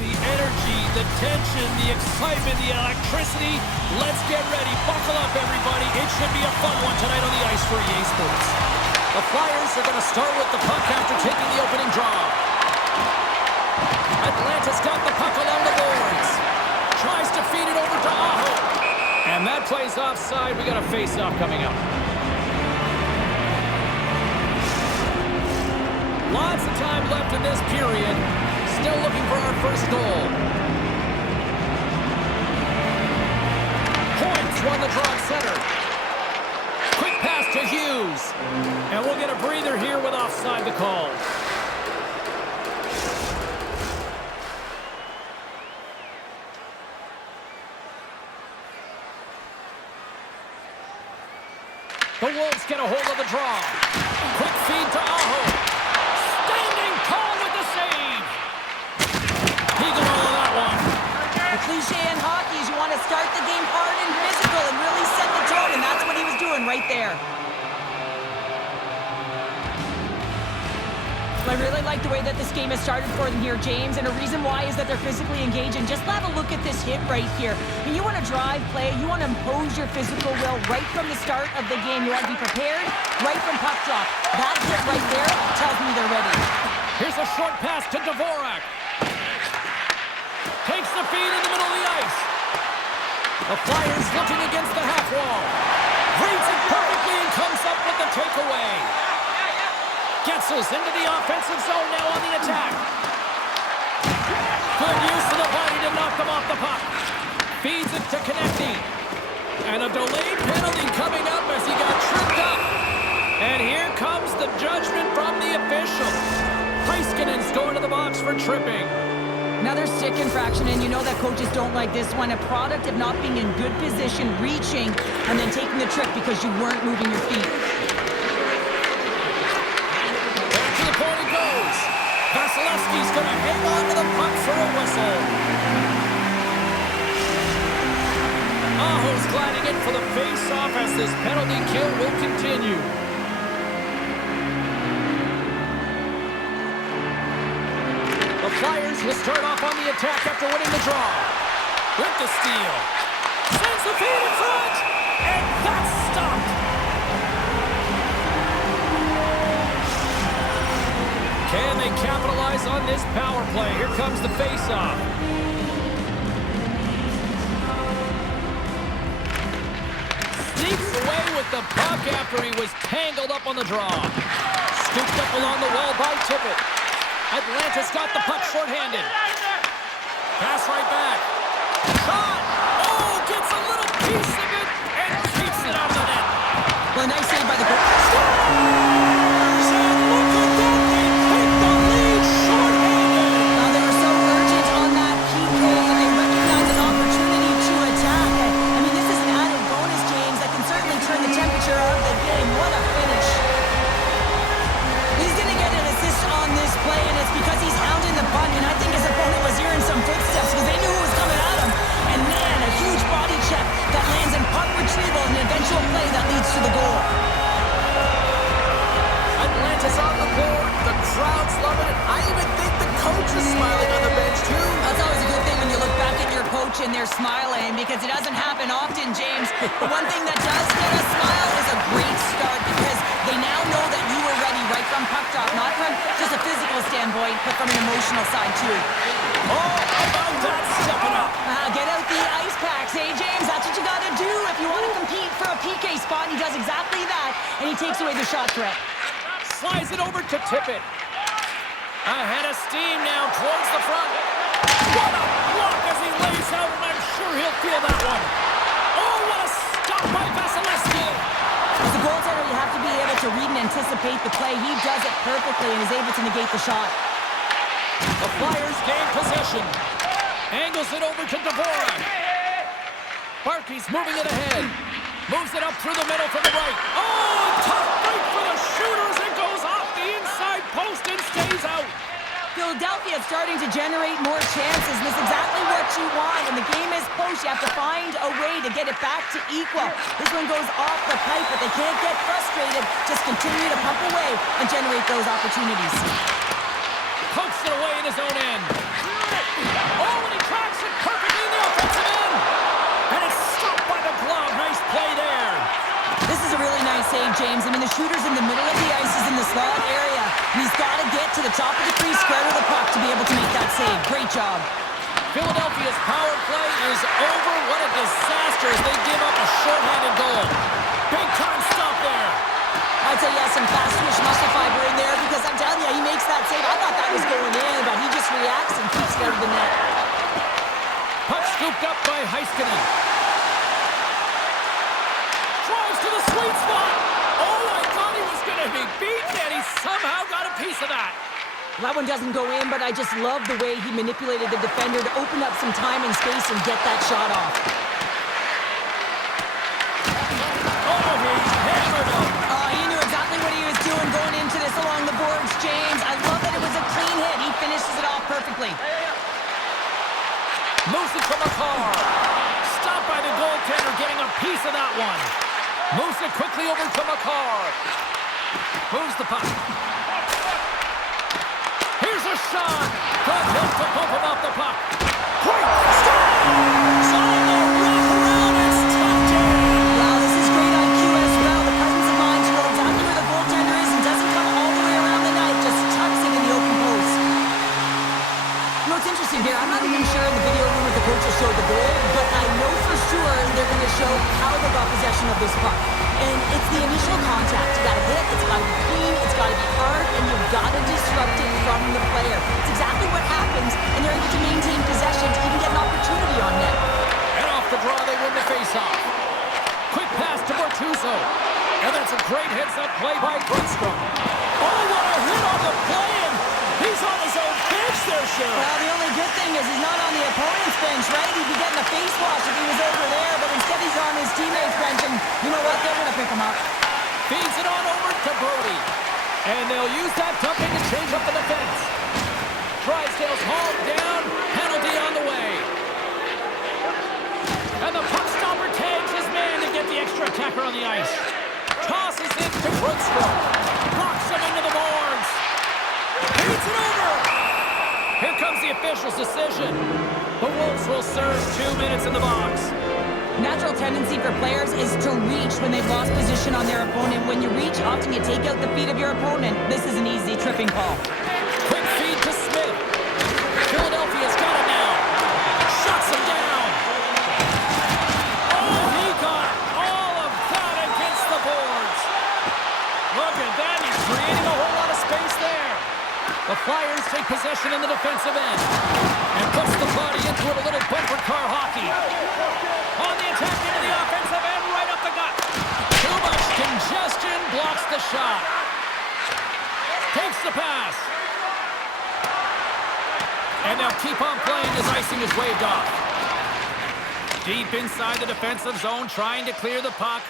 the energy, the tension, the excitement, the electricity. Let's get ready. Buckle up, everybody. It should be a fun one tonight on the ice for EA Sports. The Flyers are going to start with the puck after taking the opening draw. Atlanta's got the puck along the boards. Tries to feed it over to Aho. And that plays offside. We got a face-off coming up. Lots of time left in this period. Still looking for our first goal. Points won the draw at center. Quick pass to Hughes. And we'll get a breather here with offside the call. The Wolves get a hold of the draw. Quick feed to Aho. Standing tall with the save. He got all of that one. The cliche in hockey is you want to start the game hard and physical and really set the tone, and that's what he was doing right there. I really like the way that this game has started for them here, James, and a reason why is that they're physically engaging. Just have a look at this hit right here. I mean, you want to drive play, you want to impose your physical will right from the start of the game. You want to be prepared right from puck drop. That hit right there tells me they're ready. Here's a short pass to Dvorak. Takes the feed in the middle of the ice. The Flyers looking against the half wall. Reads it perfectly and comes up with the takeaway. Gets us into the offensive zone now on the attack. Good use of the body to knock them off the puck. Feeds it to Konechny. And a delayed penalty coming up as he got tripped up. And here comes the judgment from the official. Heiskanen's going to the box for tripping. Another stick infraction, and you know that coaches don't like this one. A product of not being in good position, reaching, and then taking the trick because you weren't moving your feet. Vasilevsky's going to hang on to the puck for a whistle. Aho's gliding in for the face-off as this penalty kill will continue. The Flyers will start off on the attack after winning the draw. With the steal. Sends the feed in front. And that's stopped. Can they capitalize on this power play? Here comes the face-off. Sneaks away with the puck after he was tangled up on the draw. Scooped up along the wall by Tippett. Atlanta's got the puck shorthanded. Pass right back. Shot! Oh, gets a little piece of it and keeps it out of the net. Well, a nice save by the goal. Atlanta's on the board. The crowd's loving it. I even think the coach is smiling on the bench, too. That's always a good thing when you look back at your coach and they're smiling, because it doesn't happen often, James. The one thing that does get a smile is a great start, because they now know that you were ready right from puck drop, not from just a physical standpoint, but from an emotional side, too. Oh, how about that stepping up? Get out the ice packs, hey, James? That's what you got to do if you want to compete for a PK spot. He does exactly that, and he takes away the shot threat. Slides it over to Tippett. Ahead of steam now towards the front. What a block as he lays out, and I'm sure he'll feel that one. Oh, what a stop by Vasilevsky. As a goaltender, you have to be able to read and anticipate the play. He does it perfectly and is able to negate the shot. The Flyers gain possession. Angles it over to Dvorak. Barkey's moving it ahead. Moves it up through the middle from the right. Oh, tough fight for the shooters. It goes off the inside post and stays out. Philadelphia is starting to generate more chances, and that's exactly what you want. When the game is close, you have to find a way to get it back to equal. This one goes off the pipe, but they can't get frustrated. Just continue to pump away and generate those opportunities. Pokes it away in his own end. the shooter's in the middle of the ice, is in the slot area. And he's got to get to the top of the crease, square to the puck to be able to make that save. Great job. Philadelphia's power play is over. What a disaster as they give up a shorthanded goal. Big time stop there. I'd say, yeah, some fast twitch muscle fiber in there because I'm telling you, he makes that save. I thought that was going in, but he just reacts and keeps it out of the net. Puck scooped up by Heiskanen. Drives to the sweet spot. Oh, I thought he was going to be beaten, and he somehow got a piece of that. That one doesn't go in, but I just love the way he manipulated the defender to open up some time and space and get that shot off. Oh, he hammered him. Oh, he knew exactly what he was doing going into this along the boards, James. I love that it was a clean hit. He finishes it off perfectly. Moves it from Makar. Stopped by the goaltender, getting a piece of that one. Moves it quickly over to Makar. Moves the puck. Here's a shot. Good hit to bump him off the puck. Great stop. Trying to wrap around. It's tough, James. Wow, this is great IQ as well. The presence of mind to know exactly where the goaltender is and doesn't come all the way around the net. Just tucks it in the open post. You know, it's interesting here. I'm not even sure in the video room if the coach will show the goal, but I know for sure they're going to show how they got possession of this puck. And it's the initial contact. You got to hit, it's got to be clean, it's got to be hard, and you've got to disrupt it from the player. It's exactly what happens, and they're able to maintain possession to even get an opportunity on net. And off the draw, they win the faceoff. Quick pass to Bortuzzo. And that's a great heads-up play by Grundstrom. Oh, what a hit on the play, and he's on his own bench there, Sheriff. Well, the only good thing is he's not on the opponent's bench, right? He'd be getting a face wash if he was over there, but instead he's on his teammate's bench, and you know what? They're going to pick him up. Feeds it on over to Brody. And they'll use that dumping to change up the defense. Drysdale's hauled down. Penalty on the way. And the puck stopper tags his man to get the extra attacker on the ice. Tosses it to Grundstrom. Knocks him into the boards. Beats it over. Here comes the official's decision. The Wolves will serve 2 minutes in the box. Natural tendency for players is to reach when they've lost position on their opponent. When you reach, often you take out the feet of your opponent. This is an easy tripping call. Quick feed to Smith. Philadelphia's got it now. Shuts him down. Oh, he got all of that against the boards. Look at that. He's creating a whole lot of space there. The Flyers take possession in the defensive end and puts the body into it, a little bumper car hockey. On the attack into the offensive end, right up the gut. Too much congestion, blocks the shot. Takes the pass. And they'll keep on playing as icing is waved off. Deep inside the defensive zone, trying to clear the puck.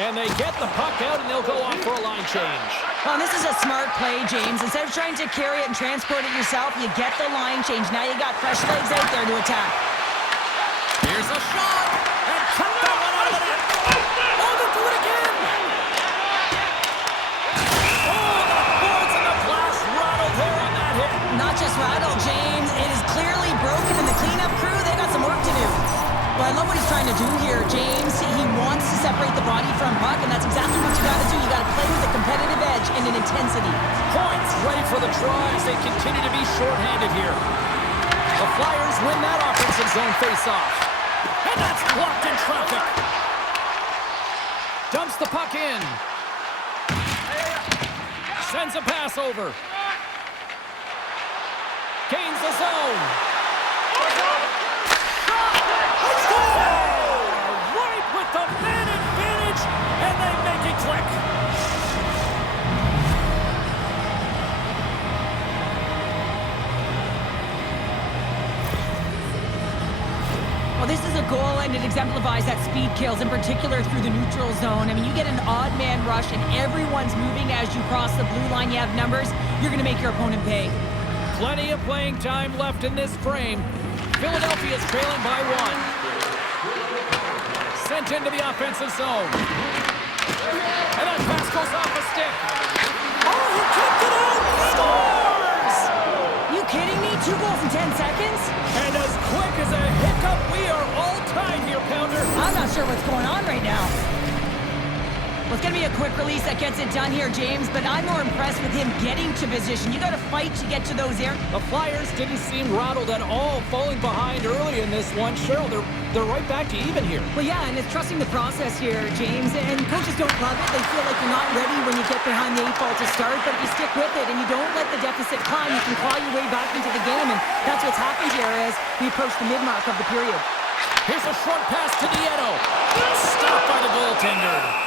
And they get the puck out, and they'll go off for a line change. Well, this is a smart play, James. Instead of trying to carry it and transport it yourself, you get the line change. Now you got fresh legs out there to attack. Here's a shot. And cut that one out of the net. Oh, they'll do it again. Oh, the boards and the glass rattled there on that hit. Not just rattled, James. It is clearly broken, and the cleanup crew, they got some work to do. Well, I love what he's trying to do here, James. He wants to separate the body from puck, and that's exactly what you got to do. You got to play with a competitive edge and an intensity. Points ready for the try as they continue to be shorthanded here. The Flyers win that offensive zone face-off. And that's blocked in traffic. Dumps the puck in. Sends a pass over. Gains the zone. Right with the man advantage, and they make it click. Well, this is a goal, and it exemplifies that speed kills, in particular through the neutral zone. I mean, you get an odd man rush, and everyone's moving as you cross the blue line. You have numbers. You're going to make your opponent pay. Plenty of playing time left in this frame. Philadelphia's trailing by 1. Sent into the offensive zone. And that pass goes off a stick. Oh, he kicked it out! Scores! You kidding me? 2 goals in 10 seconds? And as quick as a hiccup, we are all tied here, Pounder. I'm not sure what's going on right now. Well, it's going to be a quick release that gets it done here, James, but I'm more impressed with him getting to position. You got to fight to get to those air. The Flyers didn't seem rattled at all, falling behind early in this one. Cheryl, they're right back to even here. Well, yeah, and it's trusting the process here, James, and coaches don't love it. They feel like you're not ready when you get behind the 8 ball to start, but if you stick with it and you don't let the deficit climb, you can claw your way back into the game, and that's what's happened here as we approach the mid-mark of the period. Here's a short pass to Nieto. Stopped by the goaltender.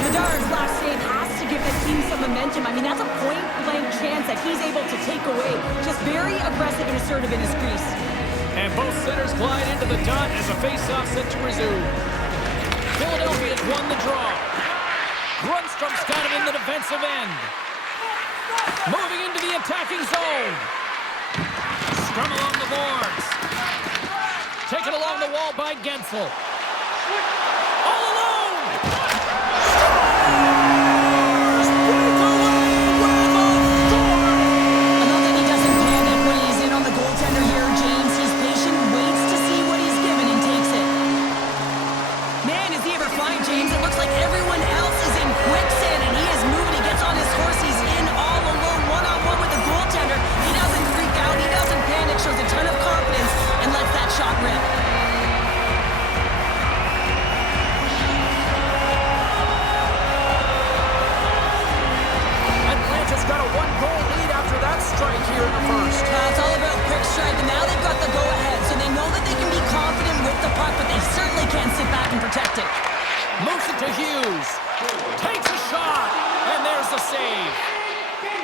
Nadar's last save has to give this team some momentum. I mean, that's a point-blank chance that he's able to take away. Just very aggressive and assertive in his crease. And both centers glide into the dot as a face-off set to resume. Philadelphia's won the draw. Grundstrom's got him in the defensive end. Moving into the attacking zone. Scrum along the boards. Taken along the wall by Gensel. All alone!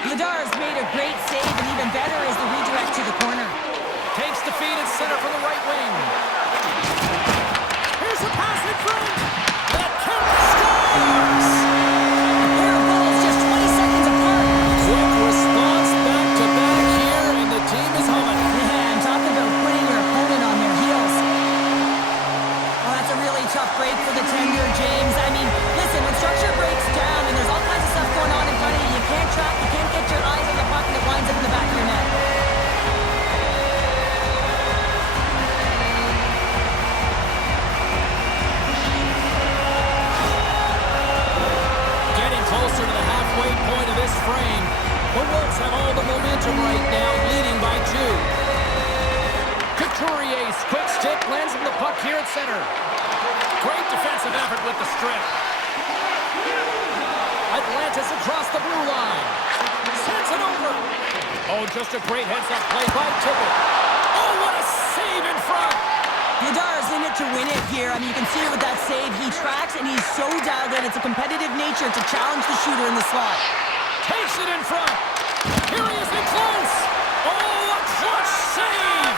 Ladar's made a great save, and even better is the redirect to the corner. Takes the feed and center from the right wing. Here's a pass in front. That Kemp scores! A pair of goals just 20 seconds apart. Quick response back-to-back here, and the team is humming. Yeah, and talk about putting your opponent on their heels. Well, that's a really tough break for the tender, James. I mean, listen, when structure breaks down and there's all kinds of stuff going on in front of you, you can't track, you can't get your eyes on the puck, and it winds up in the back of your net. Getting closer to the halfway point of this frame. The Wolves have all the momentum right now, leading by 2. Couturier's quick stick lands him the puck here at center. Great defensive effort with the strip. Atlantis across the blue line. Sends it over. Oh, just a great heads-up play by Tippett. Oh, what a save in front. Ladar's in it to win it here. I mean, you can see it with that save. He tracks, and he's so dialed in. It's a competitive nature to challenge the shooter in the slot. Takes it in front. Here he is in close. Oh, a clutch save.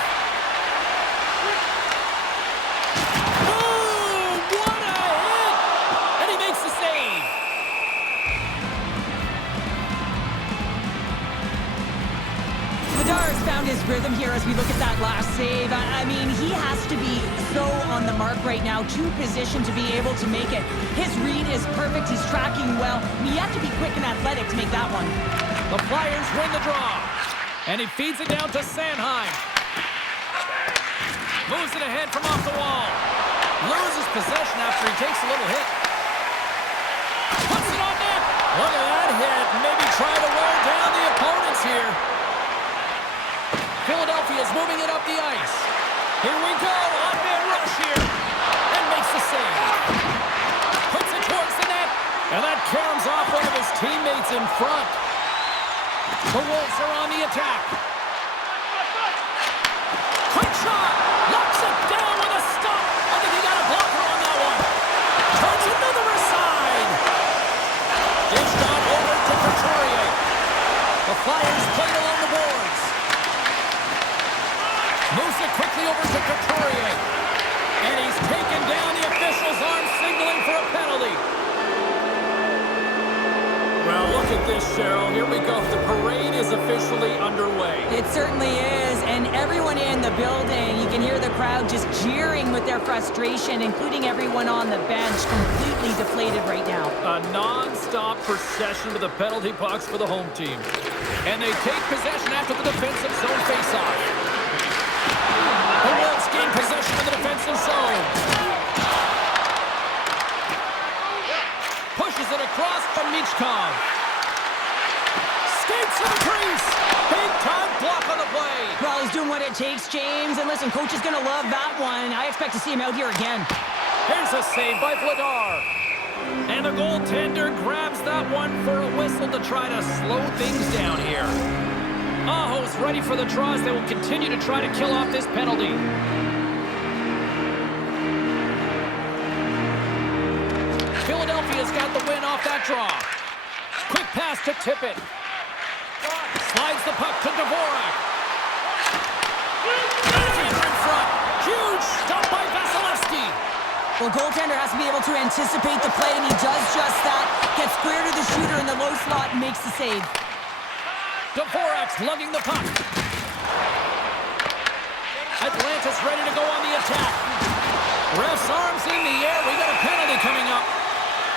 Boom! What a hit. And he makes the save. Ladar's found his rhythm here as we look at that last save. I mean, he has to be so on the mark right now, to position to be able to make it. His read is perfect. He's tracking well. I mean, you have to be quick and athletic to make that one. The Flyers win the draw. And he feeds it down to Sanheim. Moves it ahead from off the wall. Loses possession after he takes a little hit. Puts it on net. Look at that hit. Maybe try to wear down the opponents here. Philadelphia's moving it up the ice. Here we go. On-man rush here. And makes the save. Puts it towards the net. And that caroms off one of his teammates in front. The Wolves are on the attack. Quick shot. Knocks it down with a stop. I think he got a blocker on that one. Turns it to the side. Dished on over to Couturier. The Flyers played along the boards. Moves it quickly over to Couturier. And he's taken down. The official's arm signaling for a penalty. Well, look at this, Cheryl. Here we go. The parade is officially underway. It certainly is, and everyone in the building, you can hear the crowd just jeering with their frustration, including everyone on the bench, completely deflated right now. A non-stop procession to the penalty box for the home team. And they take possession after the defensive zone face-off. The Wolves gain In possession of the defensive zone. Pushes it across from Michkov. Skates to the crease. Big time block on the play. Well, he's doing what it takes, James. And listen, coach is going to love that one. I expect to see him out here again. Here's a save by Vladar. And the goaltender grabs that one for a whistle to try to slow things down here. Aho's ready for the draws. They will continue to try to kill off this penalty. Philadelphia's got the win off that draw. Quick pass to Tippett. Slides the puck to Dvorak. In front. Huge stop by Vasilevsky. Well, goaltender has to be able to anticipate the play, and he does just that. Gets square to the shooter in the low slot and makes the save. Dvorak's lugging the puck. Atlanta's ready to go on the attack. Ref's arms in the air. We got a penalty coming up.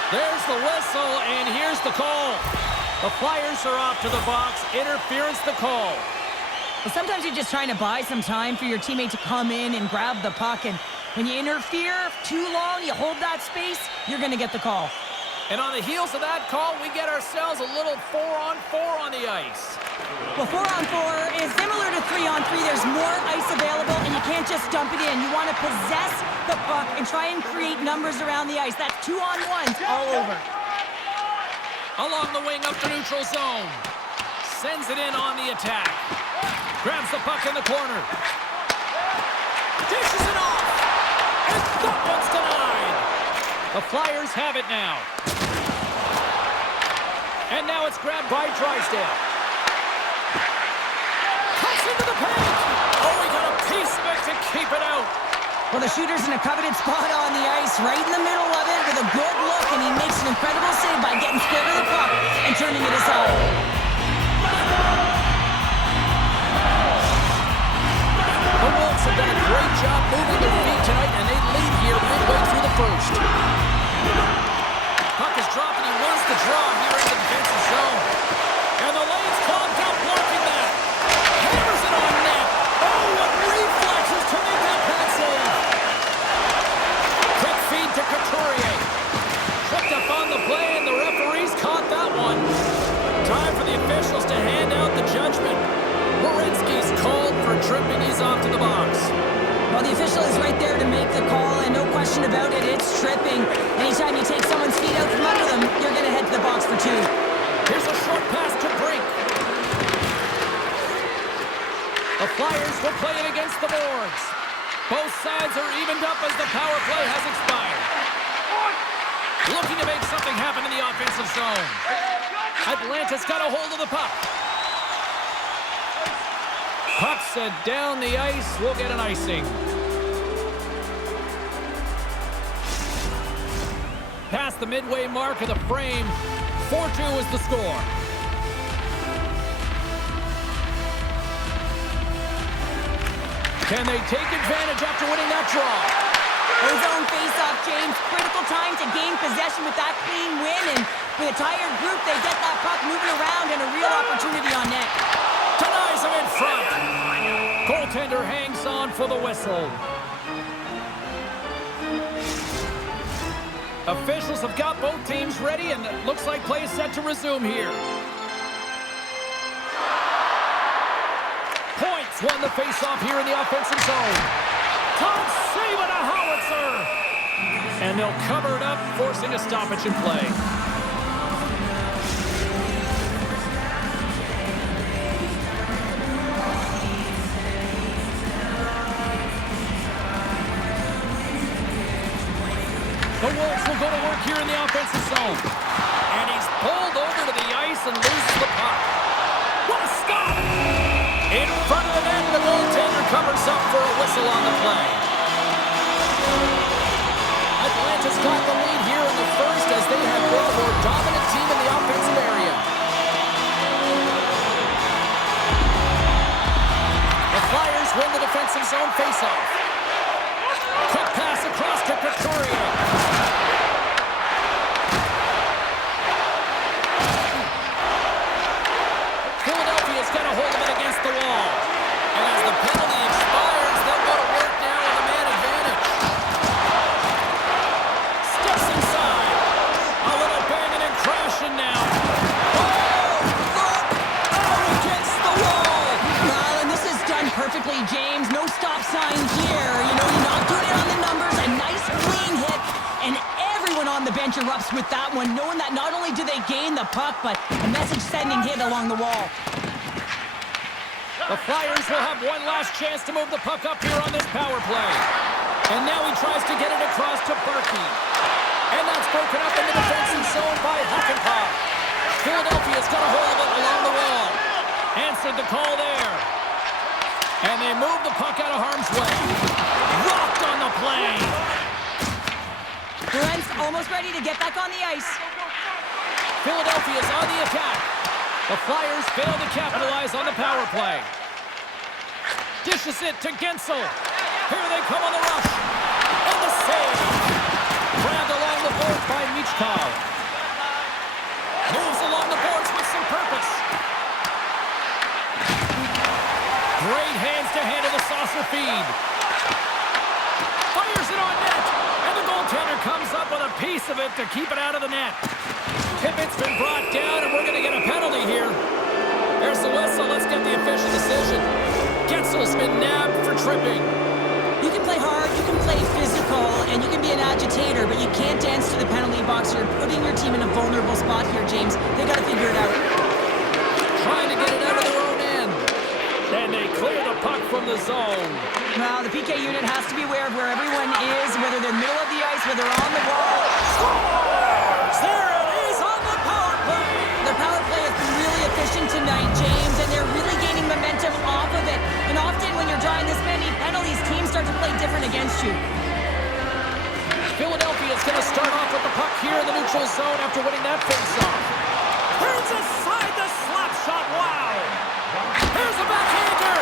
There's the whistle, and here's the call. The Flyers are off to the box. Interference the call. Well, sometimes you're just trying to buy some time for your teammate to come in and grab the puck, and when you interfere too long, you hold that space, you're going to get the call. And on the heels of that call, we get ourselves a little 4-on-4 on the ice. Well, 4-on-4 is similar to 3-on-3. There's more ice available, and you can't just dump it in. You want to possess the puck and try and create numbers around the ice. That's 2-on-1s all over. Along the wing up the neutral zone. Sends it in on the attack. Grabs the puck in the corner. Dishes it off. And that one's denied. The Flyers have it now. And now it's grabbed by Drysdale. Cuts into the paint. Oh, he got a piece of it to keep it out. Well, the shooter's in a coveted spot on the ice, right in the middle of it with a good look, and he makes an incredible save by getting square to the puck and turning it aside. The Wolves have done a great job moving their feet tonight, and they lead here midway through the first. Puck is dropped, and he wants the draw here in the defensive zone. And the lane's clogged up, blocking that. Hammers it on net. Oh, what reflexes to make that pass save. Quick feed to Couturier. Tripped up on the play, and the referees caught that one. Time for the officials to hand out the judgment. Werenski's called for tripping. He's off to the box. Well, the official is right there to make the call, and no question about it, it's tripping. Anytime you take someone's feet out from under them, you're going to head to the box for two. Here's a short pass to Brink. The Flyers will play it against the boards. Both sides are evened up as the power play has expired. Looking to make something happen in the offensive zone. Atlanta's got a hold of the puck. Puck sent down the ice. We'll get an icing. Past the midway mark of the frame. 4-2 is the score. Can they take advantage after winning that draw? Ozone face-off, James. Critical time to gain possession with that clean win, and with a tired group, they get that puck moving around and a real opportunity on net. Denies him in front. Goaltender hangs on for the whistle. Officials have got both teams ready, and it looks like play is set to resume here. Points won the face-off here in the offensive zone. Tom Saban, a howitzer! And they'll cover it up, forcing a stoppage in play. The Wolves will go to work here in the offensive zone. And he's pulled over to the ice and loses the puck. What a stop! In front of the net, the goaltender covers up for a whistle on the play. Atlanta's got the lead here in the first as they have been the more dominant team in the offensive area. The Flyers win the defensive zone faceoff. Quick pass across to Couturier. Philadelphia's got a hold of it against the wall. And as the penalty expires, they'll go to work now in the stops with that one, knowing that not only do they gain the puck, but a message-sending hit along the wall. The Flyers will have one last chance to move the puck up here on this power play. And now he tries to get it across to Berkey. And that's broken up in the defensive zone by Hakanpää. Philadelphia's got a hold of it along the wall. Answered the call there. And they move the puck out of harm's way. Rocked on the play. Brent's almost ready to get back on the ice. Philadelphia's on the attack. The Flyers fail to capitalize on the power play. Dishes it to Gensel. Here they come on the rush. And the save. Grabbed along the boards by Michkov. Moves along the boards with some purpose. Great hands to handle the saucer feed. Fires it on net. And the goaltender comes up with a piece of it to keep it out of the net. Tippett's been brought down, and we're going to get a penalty here. There's the whistle. Let's get the official decision. Getzel's been nabbed for tripping. You can play hard, you can play physical, and you can be an agitator, but you can't dance to the penalty box. You're putting your team in a vulnerable spot here, James. They got to figure it out. Trying to get it out of their own end. And they clear the puck from the zone. Well, the PK unit has to be aware of where everyone is, whether they're middle of the ice, whether they're on the wall. Scores! There it is on the power play! Their power play has been really efficient tonight, James, and they're really gaining momentum off of it. And often when you're drawing this many penalties, teams start to play different against you. Philadelphia's going to start off with the puck here in the neutral zone after winning that face-off. Turns aside the slap shot. Wow! Here's a backhander.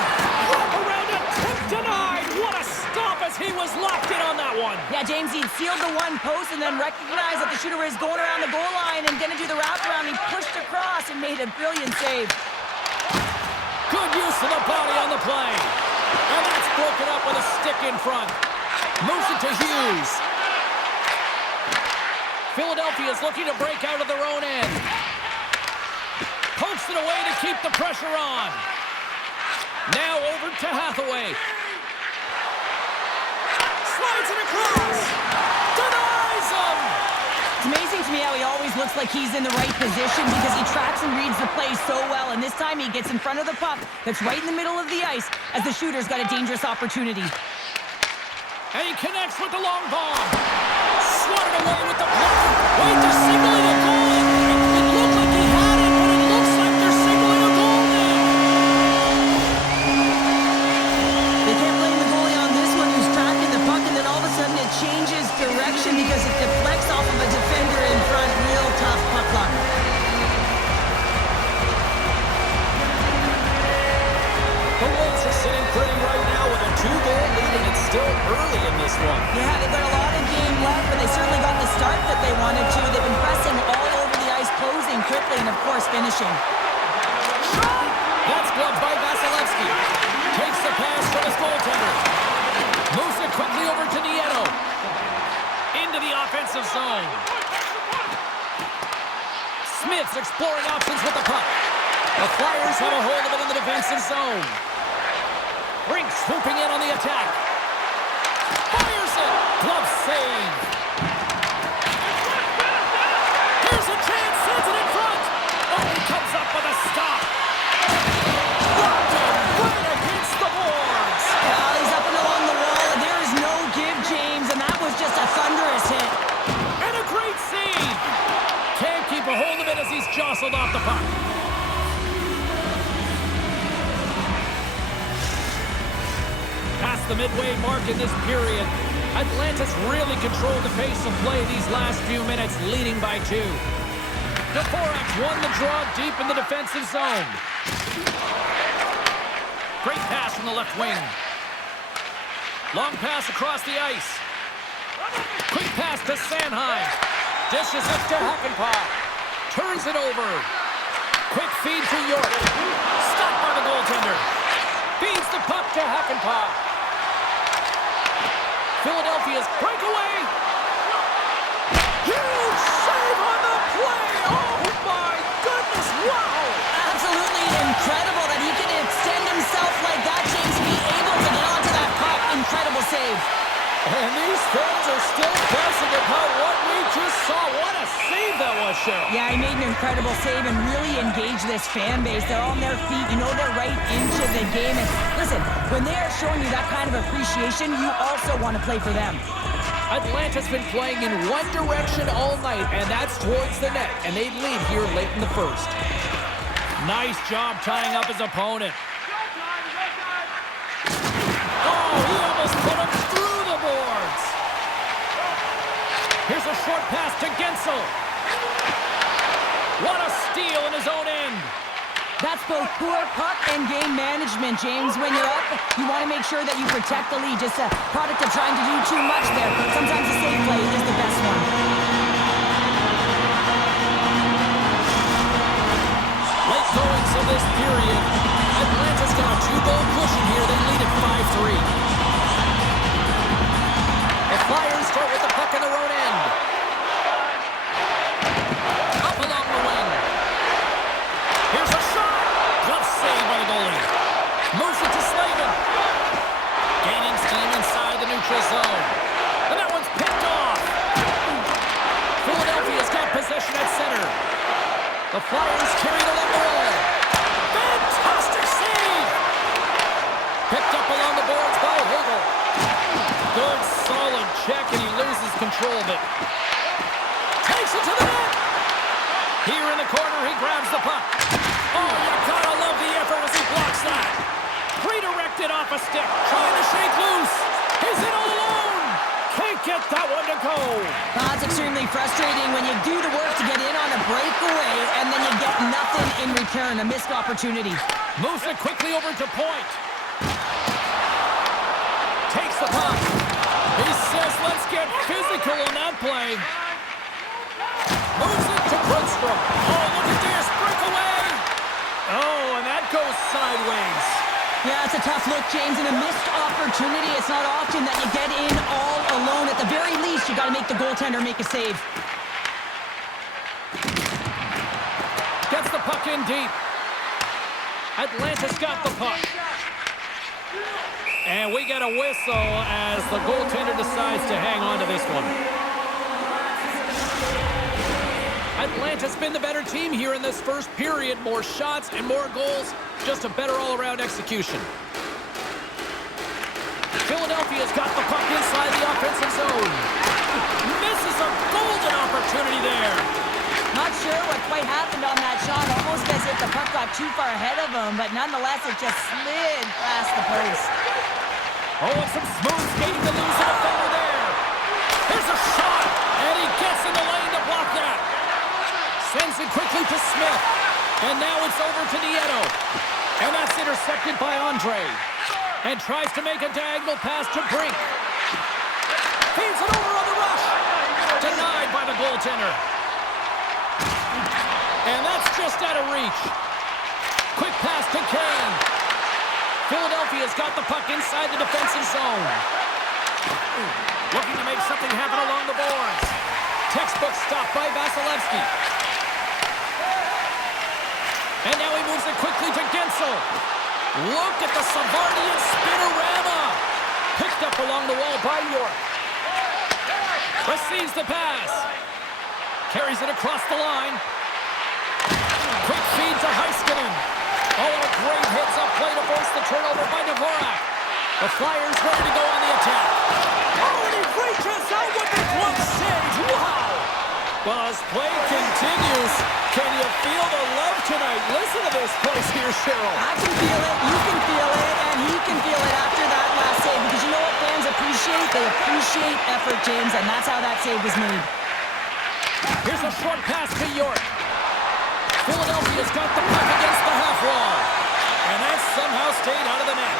Wrap around it. Tip denied. What a stop as he was locked in on that one. Yeah, James, he sealed the one post and then recognized that the shooter was going around the goal line and going to do the wraparound. He pushed across and made a brilliant save. Good use of the body on the play. And that's broken up with a stick in front. Moves it to Hughes. Philadelphia's looking to break out of their own end. Pokes it away to keep the pressure on. Now over to Hathaway. Slides it across. Denies him. It's amazing to me how he always looks like he's in the right position because he tracks and reads the play so well. And this time he gets in front of the puck that's right in the middle of the ice as the shooter's got a dangerous opportunity. And he connects with the long bomb. Swatted away with the blocker. Wait, they're signaling a goal. It looked like he had it, but it looks like they're signaling a goal now. They can't blame the goalie on this one who's tracking the puck, and then all of a sudden it changes direction because it deflects off of a defender in front. Real tough puck luck. The Wolves are sitting pretty right now with a 2-goal lead, and it's still early in this one. Yeah, they've got a lot of game left, but they certainly got the start that they wanted to. They've been pressing all over the ice, closing quickly, and of course finishing. That's gloved by Vasilevsky. Takes the pass from his goaltender. Moves it quickly over to Nieto. Into the offensive zone. Smith's exploring options with the puck. The Flyers have a hold of it in the defensive zone. Brink swooping in on the attack. Fires it. Glove save. Here's a chance. Sends it in front. Oh, he comes up with a stop. Locked in right against the boards. Well, he's up and along the wall, and there is no give, James, and that was just a thunderous hit. And a great save. Can't keep a hold of it as he's jostled off the puck. Past the midway mark in this period, Atlanta's really controlled the pace of play these last few minutes, leading by 2. Dvorak won the draw deep in the defensive zone. Great pass from the left wing. Long pass across the ice. Quick pass to Sanheim. Dishes it to Hakanpää. Turns it over. Quick feed to York. Stopped by the goaltender. Feeds the puck to Hakanpää. Philadelphia's breakaway. Huge save on the play. Oh, my goodness. Wow. Absolutely incredible that he can extend himself like that, James, to be able to get onto that puck. Incredible save. And these fans are still guessing about what we just saw. What a Cheryl. Yeah, he made an incredible save and really engaged this fan base. They're on their feet. You know they're right into the game. And listen, when they are showing you that kind of appreciation, you also want to play for them. Atlanta's been playing in one direction all night, and that's towards the net. And they lead here late in the first. Nice job tying up his opponent. Oh, he almost put him through the boards. Here's a short pass to Gensel. What a steal in his own end. That's both poor puck and game management, James. When you're up, you want to make sure that you protect the lead. Just a product of trying to do too much there. Sometimes a safe play is the best one. Late goings of this period. Atlanta's got a 2-goal cushion here. They lead at 5-3. The Flyers start with the puck in their own end. Up along the wing. Here's a shot. Glove save by the goalie. Moves it to Slavin. Gaining steam inside the neutral zone. And that one's picked off. Philadelphia's got possession at center. The Flyers carried along the wall. Fantastic save! Picked up along the boards by Hagel. Good, solid check, and he loses control of it. Takes it to the net. Here in the corner, he grabs the puck. Oh, you gotta love the effort as he blocks that. Redirected off a stick, trying to shake loose. He's in all alone. Can't get that one to go. That's extremely frustrating when you do the work to get in on a breakaway and then you get nothing in return, a missed opportunity. Moves it quickly over to point. Takes the puck. He says, let's get physical on that play. Moves it to Grundstrom. Oh, look at this. Breakaway. Oh, and that goes sideways. Yeah, it's a tough look, James, and a missed opportunity. It's not often that you get in all alone. At the very least, you got to make the goaltender make a save. Gets the puck in deep. Atlanta's got the puck. And we get a whistle as the goaltender decides to hang on to this one. Atlanta's been the better team here in this first period. More shots and more goals. Just a better all-around execution. Philadelphia's got the puck inside the offensive zone. Misses a golden opportunity there. Not sure what quite happened on that shot. Almost as if the puck got too far ahead of him, but nonetheless, it just slid past the post. Oh, and some smooth skating to lose a defender there. Here's a shot, and he gets in the lane to block that. Sends it quickly to Smith. And now it's over to Nieto. And that's intercepted by Andre. And tries to make a diagonal pass to Brink. Feeds it over on the rush. Denied by the goaltender. And that's just out of reach. Quick pass to Kane. Philadelphia's got the puck inside the defensive zone. Looking to make something happen along the boards. Textbook stop by Vasilevsky. And now he moves it quickly to Gensel. Look at the Savardian spinorama. Picked up along the wall by York. Receives the pass. Carries it across the line. Quick feed to Heiskanen. Oh, and a great heads-up play to force the turnover by Dvorak. The Flyers ready to go on the attack. Oh, and he reaches out with the glove save. Wow! Well, as play continues, can you feel the love tonight? Listen to this place here, Cheryl. I can feel it, you can feel it, and he can feel it after that last save. Because you know what fans appreciate? They appreciate effort, James, and that's how that save was made. Here's a short pass to York. Philadelphia's got the puck against the half wall. And that somehow stayed out of the net.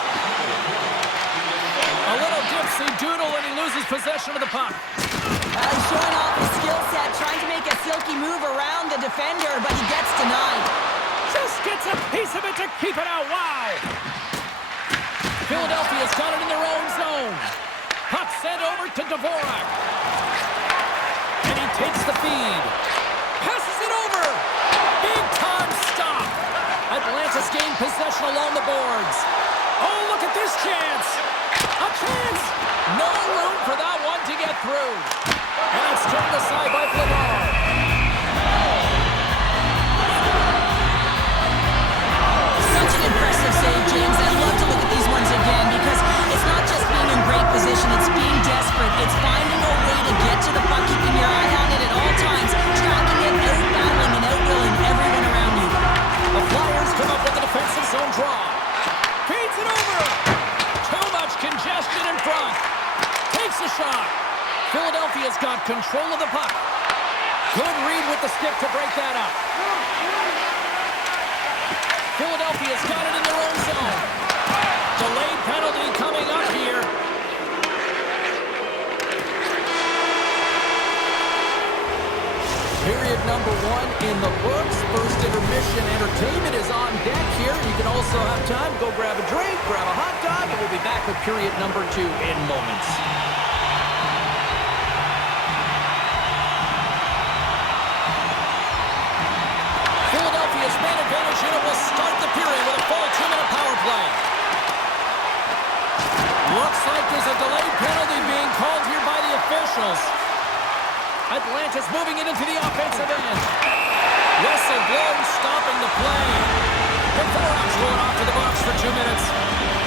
A little dipsy doodle and he loses possession of the puck. He's showing off his skill set, trying to make a silky move around the defender, but he gets denied. Just gets a piece of it to keep it out. Wow! Philadelphia's got it in their own zone. Puck sent over to Dvorak. And he takes the feed. Passes it over. Big time stop. Atlanta's gained possession along the boards. Oh, look at this chance. A chance. No room for that one to get through. And it's turned aside by Flavar. control of the puck. Good read with the stick to break that up. Philadelphia's got it in their own zone. Delayed penalty coming up here. Period number 1 in the books. First intermission entertainment is on deck here. You can also have time to go grab a drink, grab a hot dog, and we'll be back with period number 2 in moments. Philadelphia's man advantage unit will start the period with a full 2-minute power play. Looks like there's a delayed penalty being called here by the officials. Atlanta's moving it into the offensive end. Whistle blows, stopping the play. Dvorak's going off to the box for 2 minutes.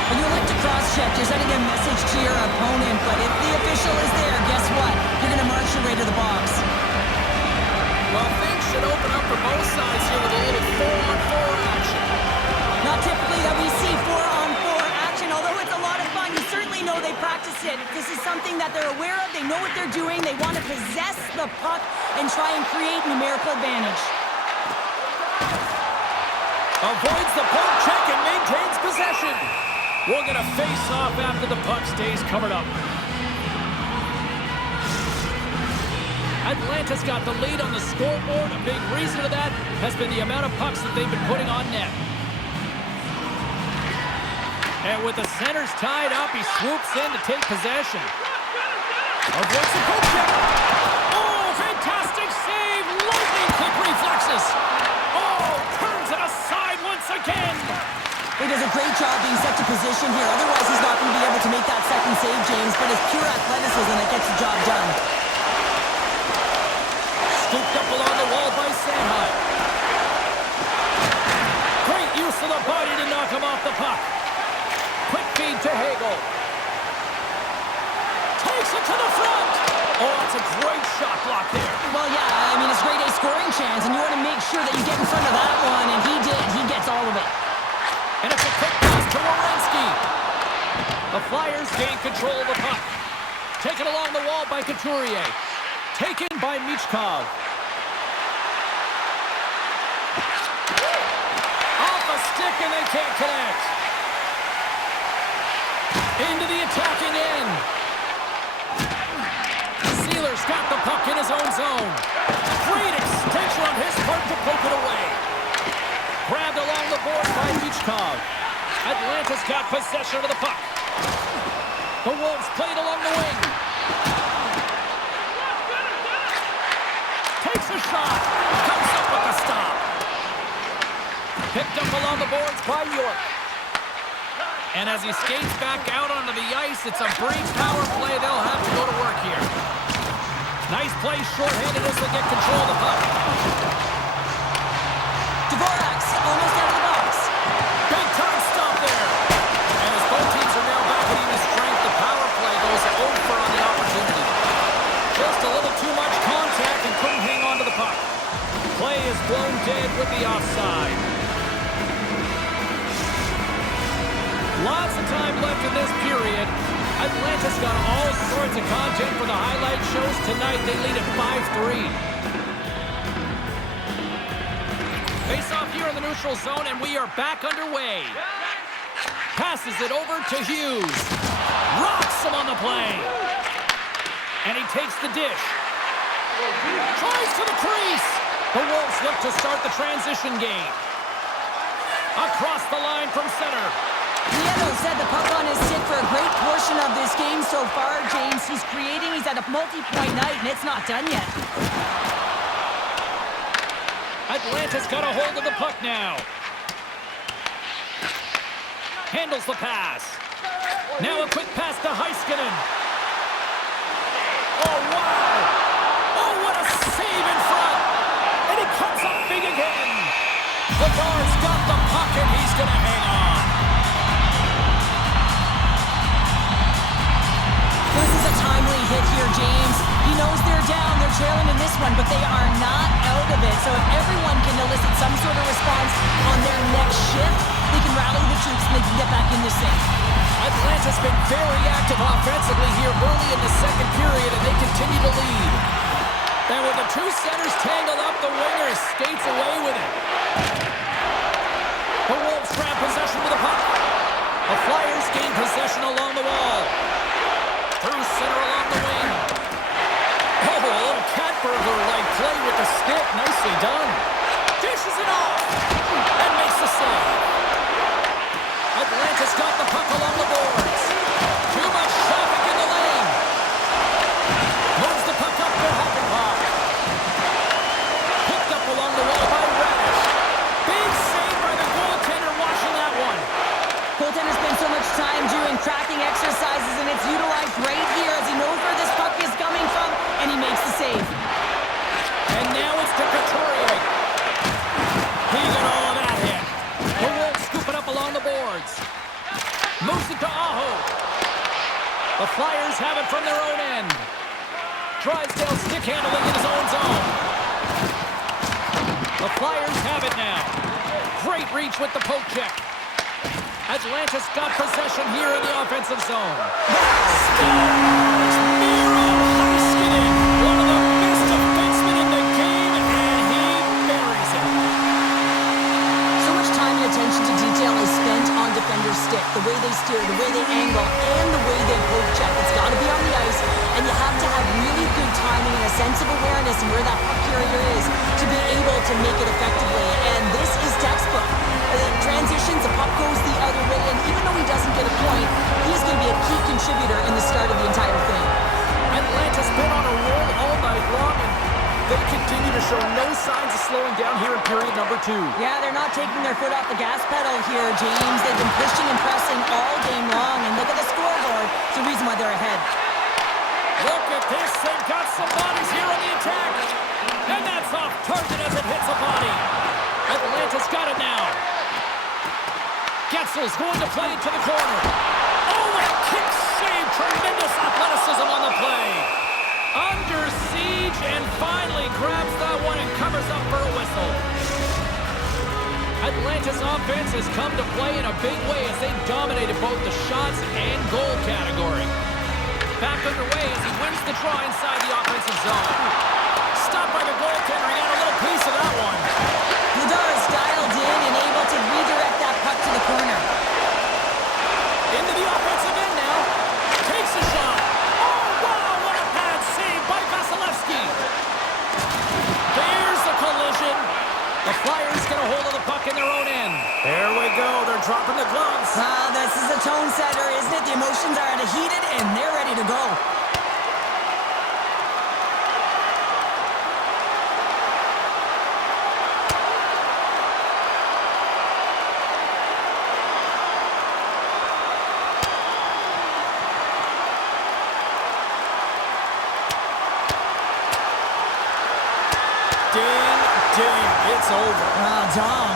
When you like to cross-check, you're sending a message to your opponent, but if the official is there, guess what? You're going to march your way to the box. Well, things should open up for both sides here with a little 4-on-4 action. Not typically that we see 4-on-4 action, although it's a lot of fun. You certainly know they practice it. This is something that they're aware of. They know what they're doing. They want to possess the puck and try and create numerical advantage. Avoids the poke check and maintains possession. We're going to face off after the puck stays covered up. Atlanta's got the lead on the scoreboard. A big reason to that has been the amount of pucks that they've been putting on net. And with the centers tied up, he swoops in to take possession. Avoids the poke check. Oh, fantastic save! Lightning quick reflexes. Oh, turns it aside once again. He does a great job being set to position here. Otherwise, he's not going to be able to make that second save, James. But it's pure athleticism that gets the job done. Scooped up along the wall by Sanheim. Great use of the body to knock him off the puck. Quick feed to Hagel. Takes it to the front. Oh, that's a great shot block there. Well, yeah, I mean, it's a grade A scoring chance, and you want to make sure that you get in front of that one, and he did. He gets all of it. And it's a quick pass to Werenski. The Flyers gain control of the puck. Taken along the wall by Couturier. Taken by Michkov. Off a stick and they can't connect. Into the attacking end. Sealer's got the puck in his own zone. Great extension on his part to poke it away. Grabbed along the board by Michkov. Atlanta's got possession of the puck. The Wolves played along the wing. Takes a shot. Comes up with a stop. Picked up along the boards by York. And as he skates back out onto the ice, it's a brief power play. They'll have to go to work here. Nice play, shorthanded as they get control of the puck. Dvorak's almost out of the box. Big time stop there. And as both teams are now back at even strength, the power play goes over on the opportunity. Just a little too much contact and couldn't hang on to the puck. Play is blown dead with the offside. Lots of time left in this period. Atlanta's got all sorts of content for the highlight shows tonight. They lead at 5-3. Face-off here in the neutral zone, and we are back underway. Passes it over to Hughes. Rocks him on the play. And he takes the dish. Tries to the crease. The Wolves look to start the transition game. Across the line from center. Nieto said the puck on his stick for a great portion of this game so far, James. He's creating, he's at a multi-point night, and it's not done yet. Atlanta's got a hold of the puck now. Handles the pass. Now a quick pass to Heiskanen. Oh, wow! Oh, what a save in front! And he comes up big again. Bedard's got the puck, and he's going to hang on. This is a timely hit here, James. He knows they're down, they're trailing in this one, but they are not out of it. So if everyone can elicit some sort of response on their next shift, they can rally the troops and they can get back in this thing. Atlanta's been very active offensively here early in the second period, and they continue to lead. And with the two centers tangled up, the winger skates away with it. The Wolves grab possession with the puck. The Flyers gain possession along the wall. Through center along the wing. Oh, a little cat burglar-like play with the stick. Nicely done. Dishes it off. And makes the save. Atlanta's got the puck along the boards. Too much traffic in the lane. Moves the puck up for Hagenbach. Picked up along the wall by Radish. Big save by the goaltender watching that one. Goaltender spends so much time doing tracking exercises, and it's utilized right here as he knows where this puck is coming from, and he makes the save. And now it's to Couturier. He got all of that hit. The Wolves scoop it up along the boards. Moves it to Aho. The Flyers have it from their own end. Drysdale stick handling in his own zone. The Flyers have it now. Great reach with the poke check. Atlanta's got possession here in the offensive zone. Miro Heiskanen, one of the best defensemen in the game, and he buries it. So much time and attention to detail is spent on defender's stick. The way they steer, the way they angle, and the way they poke check. It's got to be on the ice, and you have to have really good timing and a sense of awareness and where that puck carrier is to be able to make it effectively. And this is textbook. Transitions, the puck goes the other way, and even though he doesn't get a point, he's going to be a key contributor in the start of the entire thing. Atlanta's been on a roll all night long, and they continue to show no signs of slowing down here in period number 2. Yeah, they're not taking their foot off the gas pedal here, James. They've been pushing and pressing all game long, and look at the scoreboard. It's the reason why they're ahead. Look at this. They've got some bodies here on the attack. And that's off target as it hits a body. Atlanta's got it now. Getzel's going to play it to the corner. Oh, and a kick save. Tremendous athleticism on the play. Under siege and finally grabs that one and covers up for a whistle. Atlanta's offense has come to play in a big way as they dominated both the shots and goal category. Back underway as he wins the draw inside the offensive zone. Stopped by the goaltender. He got a little piece of that one. Vladar is dialed in and able to redirect that puck to the corner. Into the offensive end now. Takes a shot. Oh, wow, what a pad save by Vasilevsky. There's the collision. The Flyers get a hold of the puck in their own end. There we go. They're dropping the gloves. This is a tone setter, isn't it? The emotions are at a heated, and they're ready to go. It's over. Dom.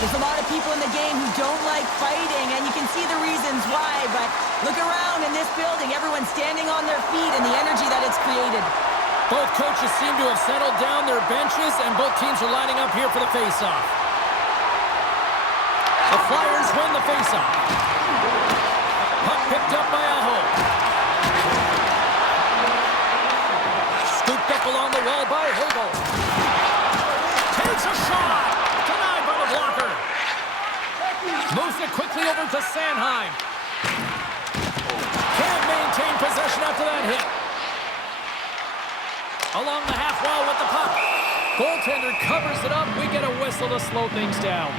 There's a lot of people in the game who don't like fighting, and you can see the reasons why, but look around in this building. Everyone's standing on their feet and the energy that it's created. Both coaches seem to have settled down their benches, and both teams are lining up here for the face-off. The Flyers win the face-off. Puck picked up by Aho. Scooped up along the wall by Hagel. Takes a shot. Denied by the blocker. Moves it quickly over to Sanheim. Can't maintain possession after that hit. Along the half wall with the puck. Goaltender covers it up. We get a whistle to slow things down.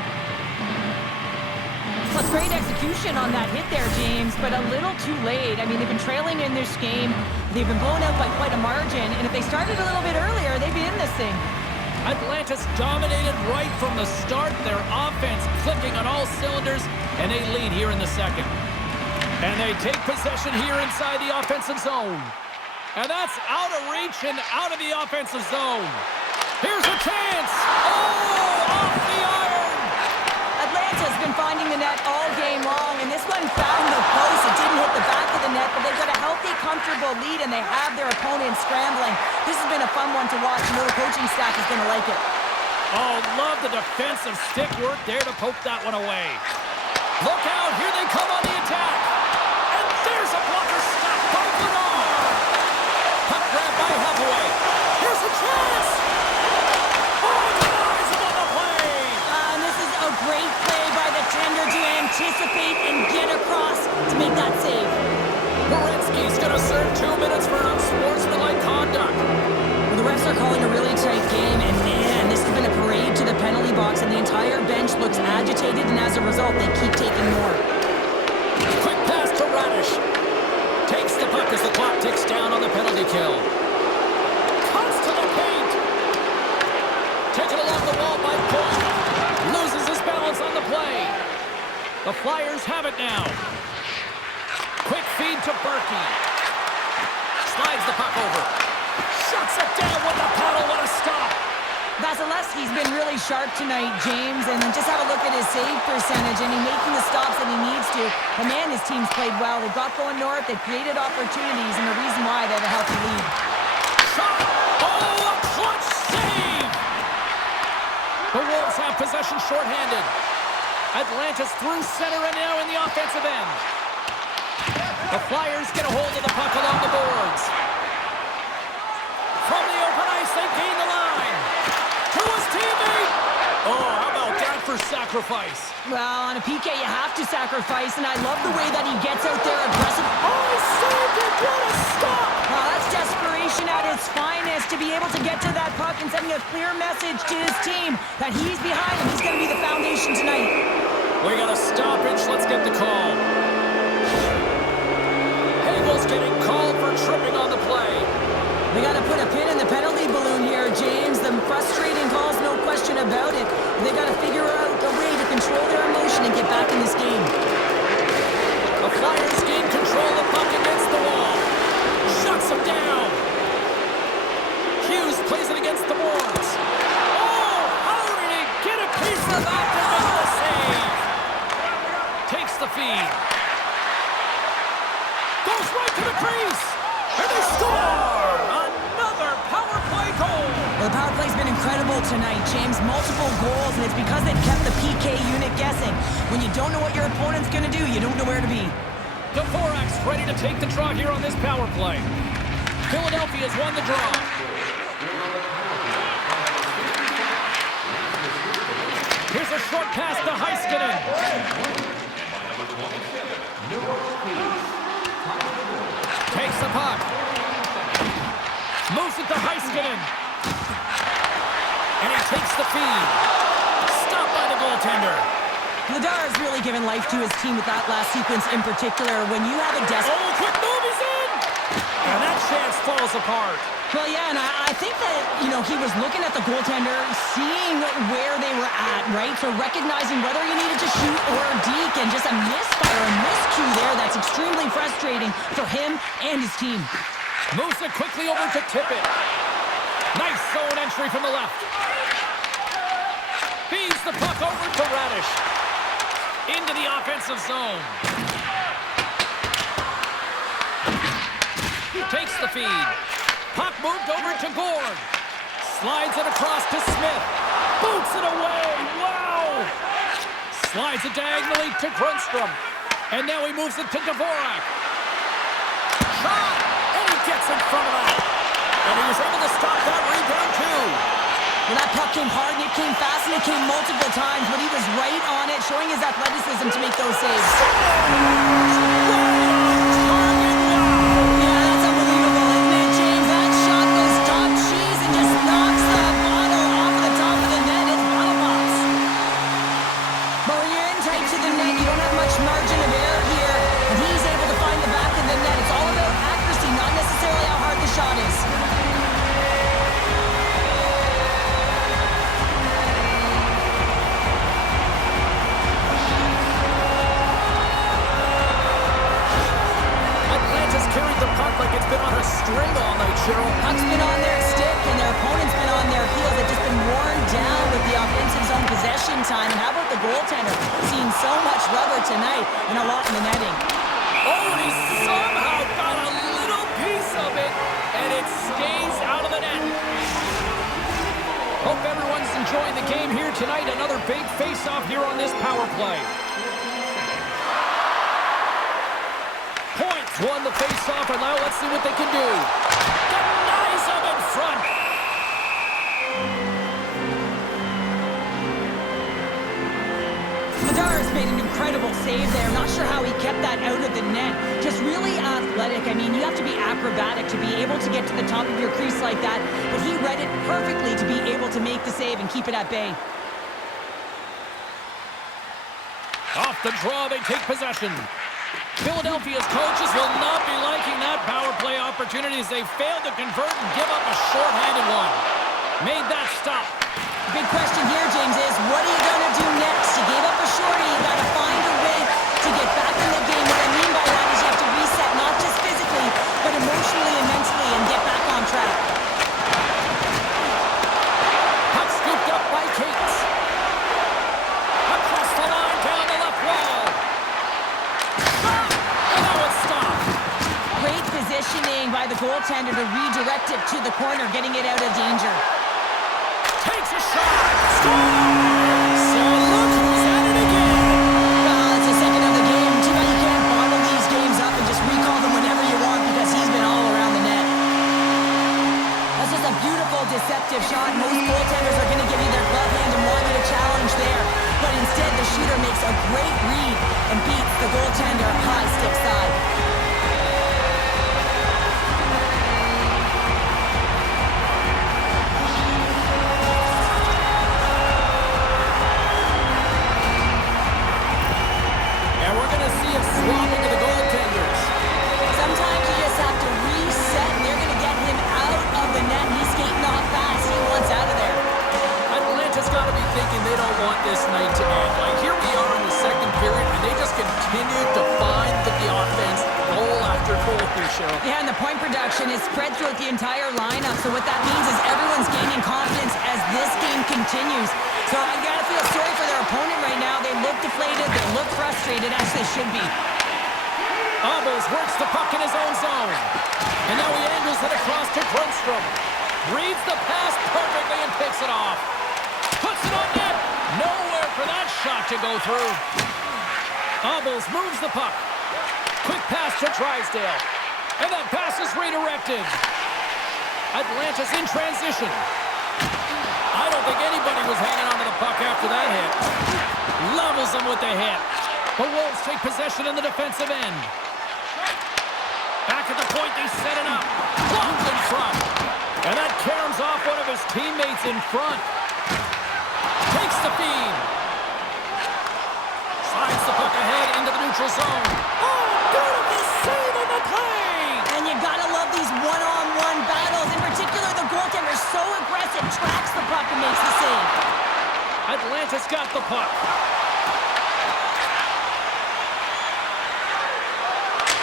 Well, great execution on that hit there, James, but a little too late. I mean, they've been trailing in this game. They've been blown out by quite a margin, and if they started a little bit earlier, they'd be in this thing. Atlanta's dominated right from the start. Their offense clicking on all cylinders, and they lead here in the second. And they take possession here inside the offensive zone. And that's out of reach and out of the offensive zone. Here's a chance. Oh, off the iron. Atlanta's been finding the net all game long, and this one found the post. It didn't hit the back of the net, but they've got a healthy, comfortable lead, and they have their opponent scrambling. This has been a fun one to watch, and the coaching staff is going to like it. Oh, love the defensive stick work there to poke that one away. Look out, here they come on the attack. And there's a blocker stop by Bernard. Puck grab by Hathaway. Here's a chance. Oh, denies him on the play. And this is a great play by the tender to anticipate and get across to make that save. Werenski's going to serve 2 minutes for unsportsmanlike conduct. Well, the refs are calling a really tight game, and man, this has been a parade to the penalty box, and the entire bench looks agitated, and as a result, they keep taking more. Quick pass to Radish. Takes the puck as the clock ticks down on the penalty kill. Comes to the paint. Taken along the wall by Point. Loses his balance on the play. The Flyers have it now. Quick feed to Berkey. Slides the puck over. Shuts it down with the paddle. What a stop. Vasilevsky's been really sharp tonight, James, and then just have a look at his save percentage, and he's making the stops that he needs to. But man, his team's played well. They've got going north, they've created opportunities, and the reason why they have a healthy lead. Shot! Oh, a clutch save! The Wolves have possession shorthanded. Atlanta's through center and now in the offensive end. The Flyers get a hold of the puck along the boards. From the open ice, they gain the line. To his teammate. Oh, how about that for sacrifice? Well, on a PK, you have to sacrifice, and I love the way that he gets out there aggressive. Oh, he saved it. What a stop. Well, that's desperation at its finest, to be able to get to that puck and sending a clear message to his team that he's behind him. He's going to be the foundation tonight. We got a stoppage. Let's get the call. Hagel's getting called for tripping on the play. We got to put a pin in the penalty balloon here, James. The frustrating calls, no question about it. They got to figure out a way to control their emotion and get back in this game. The Flyers gain control of the puck against the wall. Shuts him down. Hughes plays it against the boards. Oh, how did he get a piece of that to make the save? Takes the feed. Goes right to the crease. And they score! Another power play goal! Well, the power play's been incredible tonight, James. Multiple goals, and it's because they've kept the PK unit guessing. When you don't know what your opponent's going to do, you don't know where to be. Dvorak's ready to take the draw here on this power play. Philadelphia's won the draw. Here's a short pass to Heiskanen. Takes the puck. Moves it to Heiskanen. And he takes the feed. Stopped by the goaltender. Ladar's really given life to his team with that last sequence in particular. When you have a Oh, quick move, he's in! And that chance falls apart. Well, yeah, and I think that, he was looking at the goaltender, seeing where they were at, right? So recognizing whether you needed to shoot or deke, and just a misfire, a miscue there that's extremely frustrating for him and his team. Moves it quickly over to Tippett. Nice zone entry from the left. Feeds the puck over to Radish. Into the offensive zone. Takes the feed. Puck moved over to Gord. Slides it across to Smith. Boots it away. Wow! Slides it diagonally to Grundstrom. And now he moves it to Dvorak. Shot! And he gets in front of that. And he was able to stop that rebound too. Well, that puck came hard, and it came fast, and it came multiple times, but he was right on it, showing his athleticism to make those saves. Puck's been on their stick, and their opponent's been on their heels. They've just been worn down with the offensive zone possession time. And how about the goaltender? Seeing so much rubber tonight and a lot in the netting. Oh, and he somehow got a little piece of it, and it stays out of the net. Hope everyone's enjoying the play. Points won the face-off, and now let's see what they can do. Denies him in front. Madar's made an incredible save there. Not sure how he kept that out of the net. Just really athletic. I mean, you have to be acrobatic to be able to get to the top of your crease like that. But he read it perfectly to be able to make the save and keep it at bay. Off the draw, they take possession. Philadelphia's coaches will not be liking that power play opportunity as they failed to convert and give up a short-handed one. Made that stop. Big question here, James, is what are you going to do next? You gave up a shorty. You got to find a way to get back in the game. What I mean by that is you have to reset, not just physically, but emotionally and mentally, and get back on track. Puck scooped up by Cates. Across the line, down the left wall. Shot! And that was stopped. Great positioning by the goaltender to redirect it to the corner, getting it out of danger. Takes a shot. Scores! So look who's at it again. Well, it's the second of the game. Too bad you can't bottle these games up and just recall them whenever you want because he's been all around the net. That's just a beautiful, deceptive shot. Most goaltenders are going to give you their glove hand and want you to challenge there. But instead, the shooter makes a great read and beats the goaltender high stick side. Swapping to the goaltenders. Sometimes you just have to reset, and they're going to get him out of the net. He's skating off fast. He wants out of there. Atlanta's got to be thinking they don't want this night to end. Like, here we are in the second period, and they just continue to find the offense goal after goal here, Cheryl. Yeah, and the point production is spread throughout the entire lineup. So what that means is everyone's gaining confidence as this game continues. So I got to feel sorry for their opponent right now. They look deflated. They look frustrated, as they should be. Almost works the puck in his own zone. And now he angles it across to Grundstrom. Reads the pass perfectly and picks it off. Puts it on net. Nowhere for that shot to go through. Almost moves the puck. Quick pass to Drysdale. And that pass is redirected. Atlanta's in transition. I don't think anybody was hanging on to the puck after that hit. Levels him with the hit. The Wolves take possession in the defensive end. Back at the point, they set it up. Blocked in front. And that caroms off one of his teammates in front. Takes the feed. Slides the puck ahead into the neutral zone. Oh, beautiful save on the play! And you gotta love these one-on-one battles. In particular, the goaltender so aggressive, tracks the puck and makes the save. Atlanta's got the puck.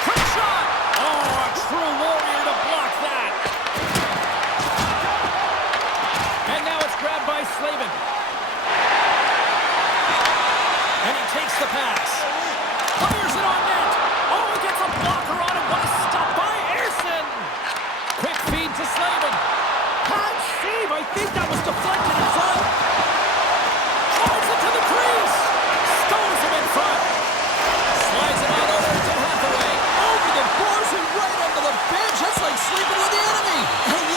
Quick shot! Oh, a true warrior to block that. And now it's grabbed by Slavin. And he takes the pass. Fires it on net. Oh, he gets a blocker on it. What a stop by Ersson. Quick feed to Slavin. Hard save. I think that was deflected in front. Drives it to the crease. Stones him in front. Slides it on over to Hathaway. Over the boards and right under the bench. That's like sleeping with the enemy.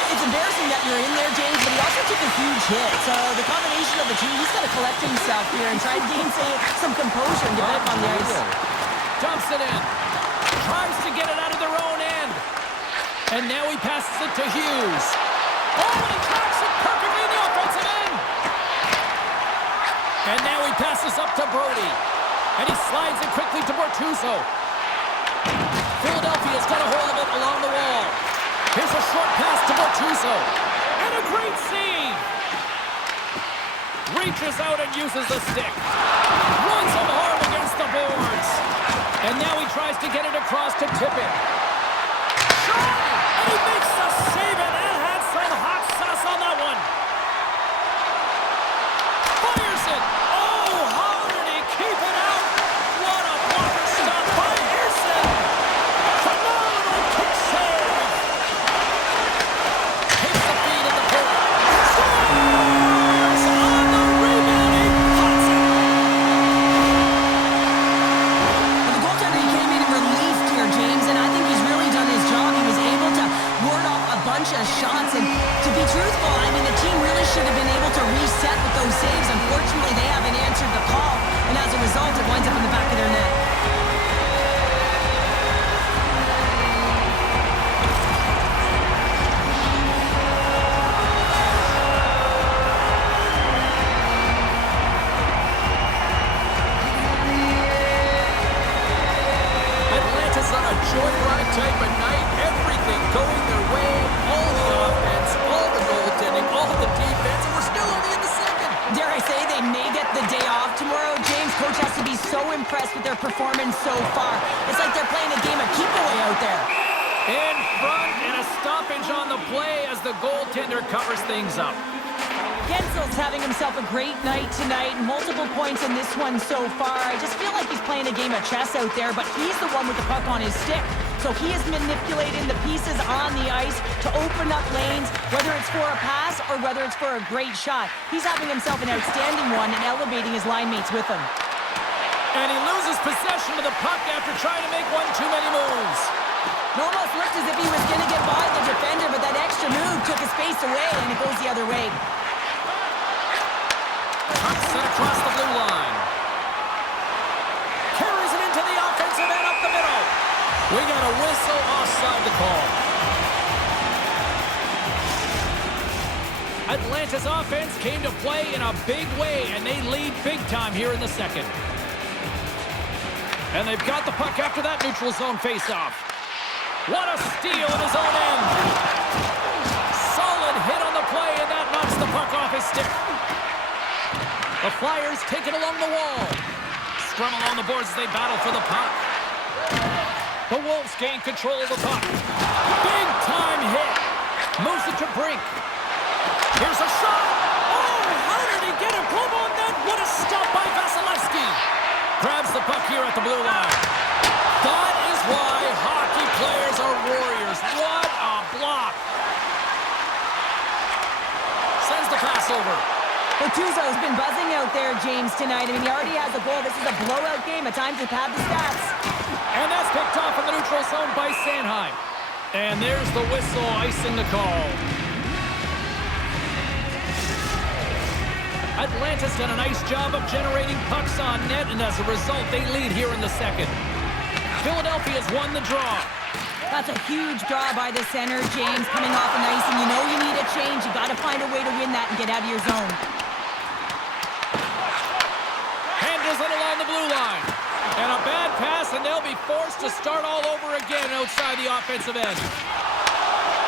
It's embarrassing that you're in there, James, but he also took a huge hit. So the combination of the two, he's got to collect himself here and try to gain some composure and get back on the ice. Dumps it in. Tries to get it out of their own end. And now he passes it to Hughes. Oh, and he tracks it perfectly in the offensive end. And now he passes up to Brody. And he slides it quickly to Bortuzzo. Philadelphia's got a hold of it along the wall. Here's a short pass to Bortuzzo. And a great save. Reaches out and uses the stick. Runs him hard against the boards. And now he tries to get it across to Tippett. Shot! And he makes the save, and that had some hot sauce on that one. Fires it. Oh, how did he keep it out? What a blocker stop by Ersson. Phenomenal kick save. Takes the feed in the corner. Scores! On the rebound, he cuts it. be truthful, I mean, the team really should have been able to reset with those saves. Unfortunately, they haven't answered the call, and as a result, it winds up in the back of their net. Atlanta's on a joyride type of night. Everything going their way. All the offense, all the goaltending, all the defense, and we're still only in the second. Dare I say they may get the day off tomorrow. James, coach has to be so impressed with their performance so far. It's like they're playing a game of keep away out there. In front and a stoppage on the play as the goaltender covers things up. Gensel's having himself a great night tonight. Multiple points in this one so far. I just feel like he's playing a game of chess out there, but he's the one with the puck on his stick. So he is manipulating the pieces on the ice to open up lanes, whether it's for a pass or whether it's for a great shot. He's having himself an outstanding one and elevating his line mates with him. And he loses possession of the puck after trying to make one too many moves. It almost looked as if he was going to get by the defender, but that extra move took his space away, and it goes the other way. Puck set across the blue line. Carries it into the offensive end up the middle. We got a whistle offside the call. Atlanta's offense came to play in a big way, and they lead big time here in the second. And they've got the puck after that neutral zone faceoff. What a steal in his own end. Solid hit on the play, and that knocks the puck off his stick. The Flyers take it along the wall. Scrum along the boards as they battle for the puck. The Wolves gain control of the puck. Big time hit. Moves it to Brink. Here's a shot. Oh, how did he get a glove on that? What a stop by Vasilevsky. Grabs the puck here at the blue line. That is why hockey players are warriors. What a block. Sends the pass over. Gattuso's been buzzing out there, James, tonight. I mean, he already has a goal. This is a blowout game. At times, to pad the stats. And that's picked off in the neutral zone by Sanheim. And there's the whistle icing the call. Atlanta's done a nice job of generating pucks on net, and as a result, they lead here in the second. Philadelphia's won the draw. That's a huge draw by the center, James, coming off an ice, and you know you need a change. You got to find a way to win that and get out of your zone. Handles it along the blue line. And a bad pass, and they'll be forced to start all over again outside the offensive end.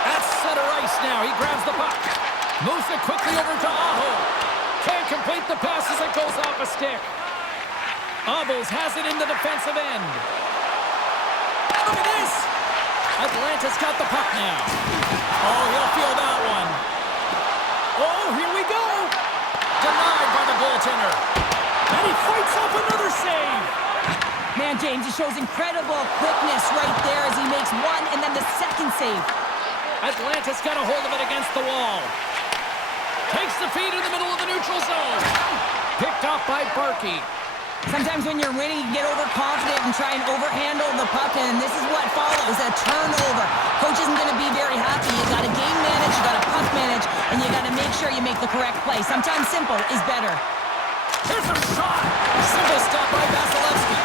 At center ice now. He grabs the puck. Moves it quickly over to Aho. Can't complete the pass as it goes off a stick. Abels has it in the defensive end. Look at this. Atlanta's got the puck now. Oh, he'll feel that one. Oh, here we go. Denied by the goaltender. And he fights off another save. Man, James, he shows incredible quickness right there as he makes one and then the second save. Atlanta's got a hold of it against the wall. Takes the feed in the middle of the neutral zone. Picked off by Barkey. Sometimes when you're winning, you get overconfident and try and overhandle the puck, and this is what follows, a turnover. Coach isn't going to be very happy. You got to game manage, you got to puck manage, and you got to make sure you make the correct play. Sometimes simple is better. Here's a shot. Simple stop by Vasilevsky.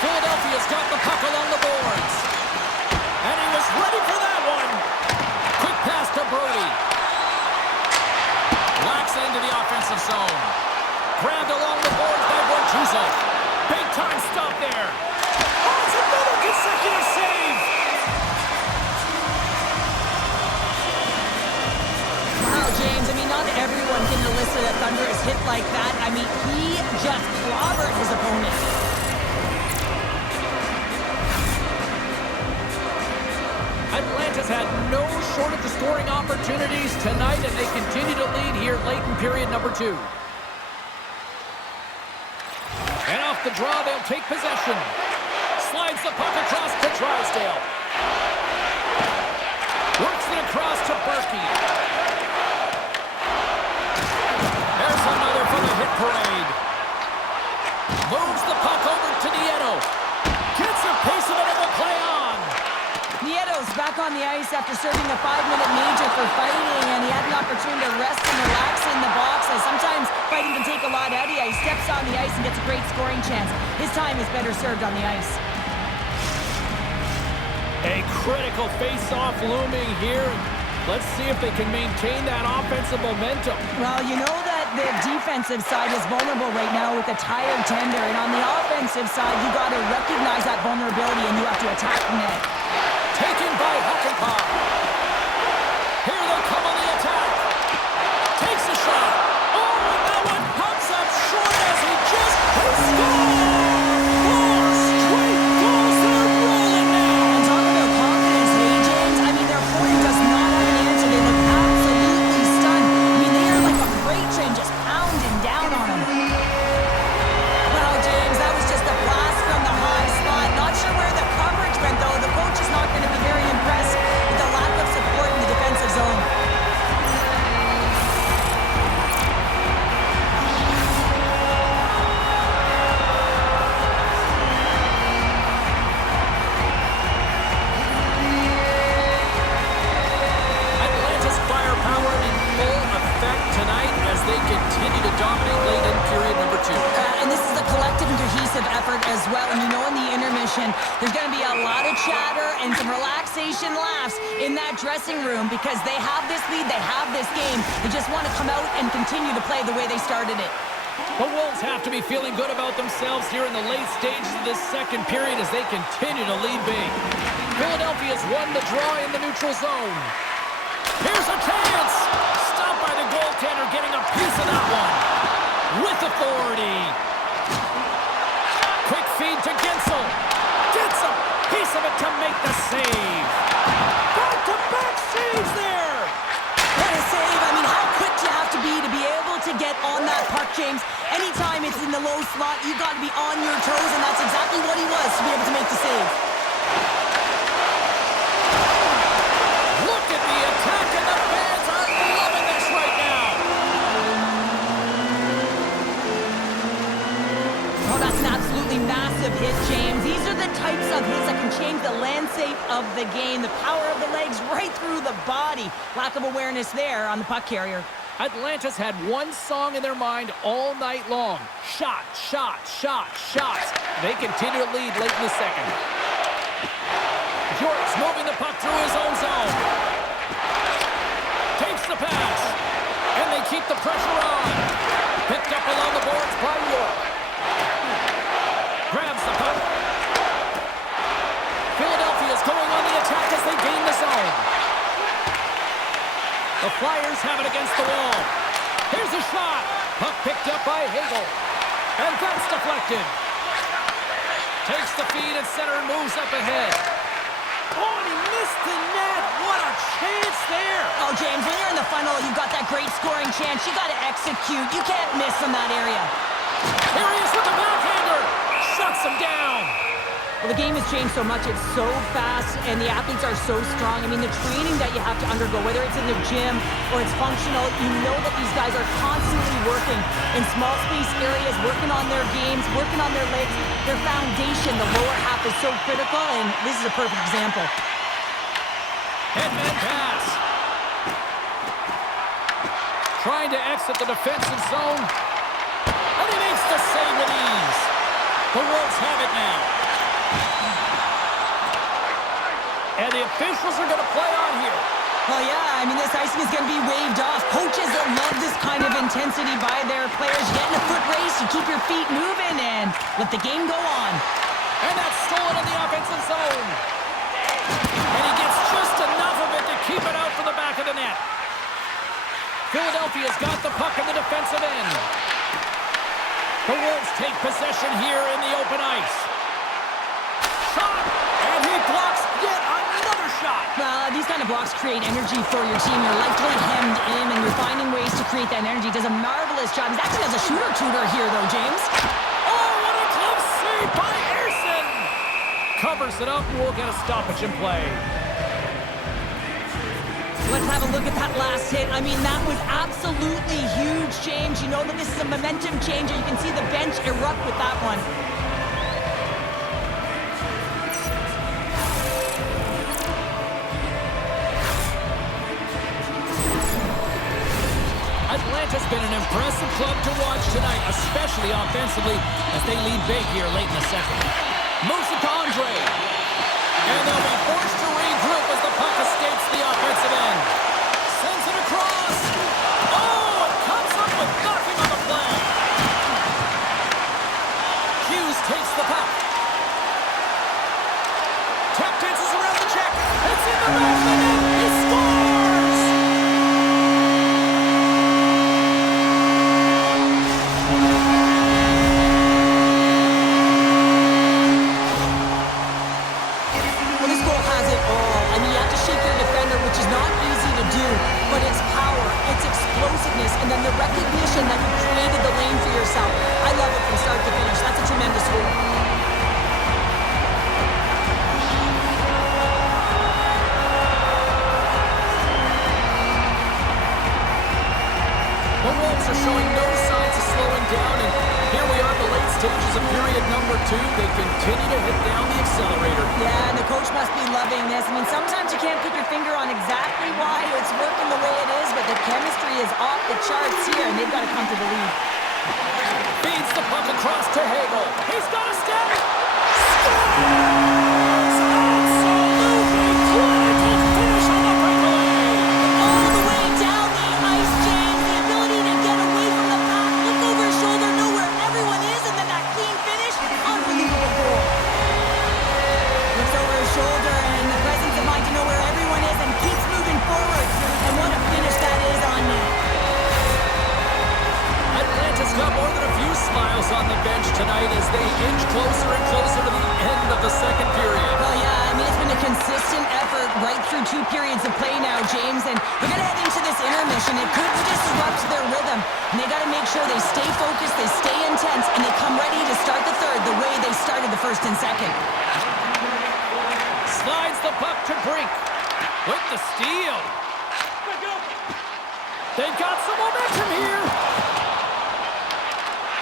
Philadelphia's got the puck along the boards. And he was ready for that one. Quick pass to Brody. Locks it into the offensive zone. Grabbed along the boards by Bortuzzo. Big time stop there. Oh, it's another consecutive save. Wow, James, I mean, not everyone can elicit a thunderous hit like that. I mean, he just clobbered his opponent. Atlanta's had no shortage of scoring opportunities tonight, and they continue to lead here late in period number 2. And off the draw, they'll take possession. Slides the puck across to Drysdale. Works it across to Berkey. There's another for the hit parade. Moves the puck over to Nieto. Gets a piece of it and will play on. Nieto's back on the ice after serving a 5-minute major for fighting, and he had an opportunity to rest and relax in the box. As sometimes fighting can take a lot out of you. He steps on the ice and gets a great scoring chance. His time is better served on the ice. A critical face-off looming here. Let's see if they can maintain that offensive momentum. Well, you know that the defensive side is vulnerable right now with a tired tender, and on the offensive side, you got to recognize that vulnerability and you have to attack the net. Taken by Huckenpah. Here they come on the attack. Takes a shot. Oh, and that one pops up short as he just scores! 4 straight goals. They're rolling now. And talk about confidence, hey, James. I mean, their point does not have an answer. They look absolutely stunned. I mean, they are like a freight train just pounding down on them. Well, James, that was just a blast from the high spot. Not sure where the coverage went, though. The coach is not going to be very impressed with the lack of support in the defensive zone. Atlanta's firepower in full effect tonight as they continue to dominate late in period number 2. And this is a collective and cohesive effort as well. And you know in the intermission, there's going to be a lot of chatter and some relaxation laughs in that dressing room because they have this lead, they have this game. They just want to come out and continue to play the way they started it. The Wolves have to be feeling good about themselves here in the late stages of this second period as they continue to lead big. Philadelphia's won the draw in the neutral zone. Here's a chance! Stopped by the goaltender, getting a piece of that one. With authority. Quick feed to Gensel. Gets a piece of it to make the save. Back-to-back saves there. What a save. I mean, how quick you have to be able to get on that puck, James. Anytime it's in the low slot, you got to be on your toes, and that's exactly what he was to be able to make the save. Look at the attack, and the fans are loving this right now. Oh, that's an absolutely massive hit, James. These are the types of hits that can change the landscape of the game. The power of the legs right through the body. Lack of awareness there on the puck carrier. Atlanta's had one song in their mind all night long. Shot, shot, shot, shots. They continue to lead late in the second. York's moving the puck through his own zone. Takes the pass. And they keep the pressure on. Picked up along the boards by York. Grabs the puck. Philadelphia's going on the attack as they gain the zone. The Flyers have it against the wall. Here's a shot. Puck picked up by Hagel. And that's deflected. Takes the feed and center and moves up ahead. Oh, and he missed the net. What a chance there. Oh, James, when you're in the funnel, you've got that great scoring chance. You got to execute. You can't miss from that area. Here he is with the backhander. Shuts him down. Well, the game has changed so much. It's so fast, and the athletes are so strong. I mean, the training that you have to undergo, whether it's in the gym or it's functional, you know that these guys are constantly working in small space areas, working on their games, working on their legs. Their foundation, the lower half, is so critical, and this is a perfect example. Headman pass. Trying to exit the defensive zone. And he makes the save with ease. The Wolves have it now. And the officials are going to play on here. Well, yeah, I mean, this icing is going to be waved off. Coaches that love this kind of intensity by their players. You get in a foot race, you keep your feet moving, and let the game go on. And that's stolen in the offensive zone. And he gets just enough of it to keep it out for the back of the net. Philadelphia's got the puck in the defensive end. The Wolves take possession here in the open ice. Shot! And he blocks yet another shot! Well, these kind of blocks create energy for your team. You're likely hemmed in, and you're finding ways to create that energy. Does a marvelous job. He's acting as a shooter-tutor here, though, James. Oh, what a glove save by Ersson! Covers it up, and we'll get a stoppage in play. Let's have a look at that last hit. I mean, that was absolutely huge, James. You know that this is a momentum changer. You can see the bench erupt with that one. Atlanta's been an impressive club to watch tonight, especially offensively, as they lead big here late in the second. Moves it to Andre. And they'll be forced to regroup as the puck escapes the offensive end. Sends it across. Oh, it comes up with nothing on the play. Hughes takes the puck. Tap dances around the check. It's in the back of the net. He scores! Well, this goal has it all. I mean, you have to shake your defender, which is not easy to do, but it's power, it's explosiveness, and then the recognition that you created the lane for yourself. I love it from start to finish. That's a tremendous goal. The Wolves are showing no signs of slowing down, and here we are in the late stages of period number 2. They continue to hit down the accelerator. Yeah, and the coach must be loving this. I mean, sometimes you can't put your finger on exactly why it's working the way it is, but the chemistry is off the charts here, and they've got to come to the lead. Feeds the puck across to Hagel. He's got a step. Scores! Absolutely clinical finish on the breakaway. All the way down the ice, James. The ability to get away from the pack, look over his shoulder, know where everyone is, and then that clean finish. Unbelievable goal. Looks over his shoulder and the presence of mind to know where everyone is and keeps moving forward. And what a finish that is on net. Atlanta's got more than a few smiles on the bench tonight as they inch closer and closer to the end of the second period. Well, yeah, I mean, it's been a consistent effort right through 2 periods of play now, James, and they're going to head into this intermission. It could disrupt their rhythm, and they got to make sure they stay focused, they stay intense, and they come ready to start the third the way they started the first and second. Slides the puck to Brink with the steal. They've got some momentum here.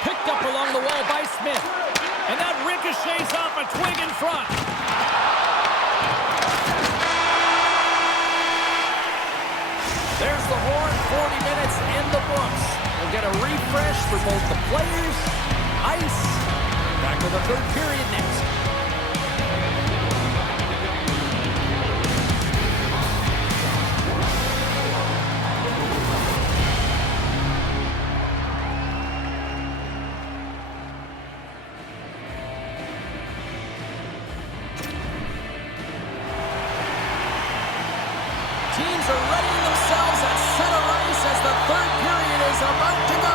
Picked up along the wall by Smith. And that ricochets off a twig in front. There's the horn, 40 minutes in the books. We'll get a refresh for both the players, ice. Back to the third period next. Teams are readying themselves at center ice as the third period is about to go.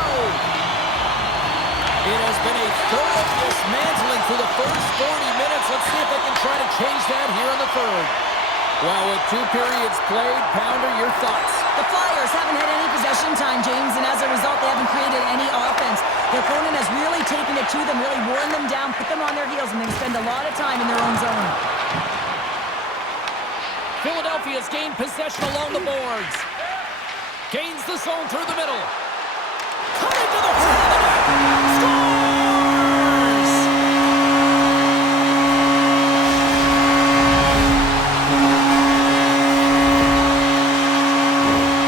It has been a thorough dismantling through the first 40 minutes. Let's see if they can try to change that here in the third. Well, with 2 periods played, Pounder, your thoughts? The Flyers haven't had any possession time, James, and as a result, they haven't created any offense. Their opponent has really taken it to them, really worn them down, put them on their heels, and they spend a lot of time in their own zone. Philadelphia's gained possession along the boards. Gains the zone through the middle. Coming to the front of the net. Scores!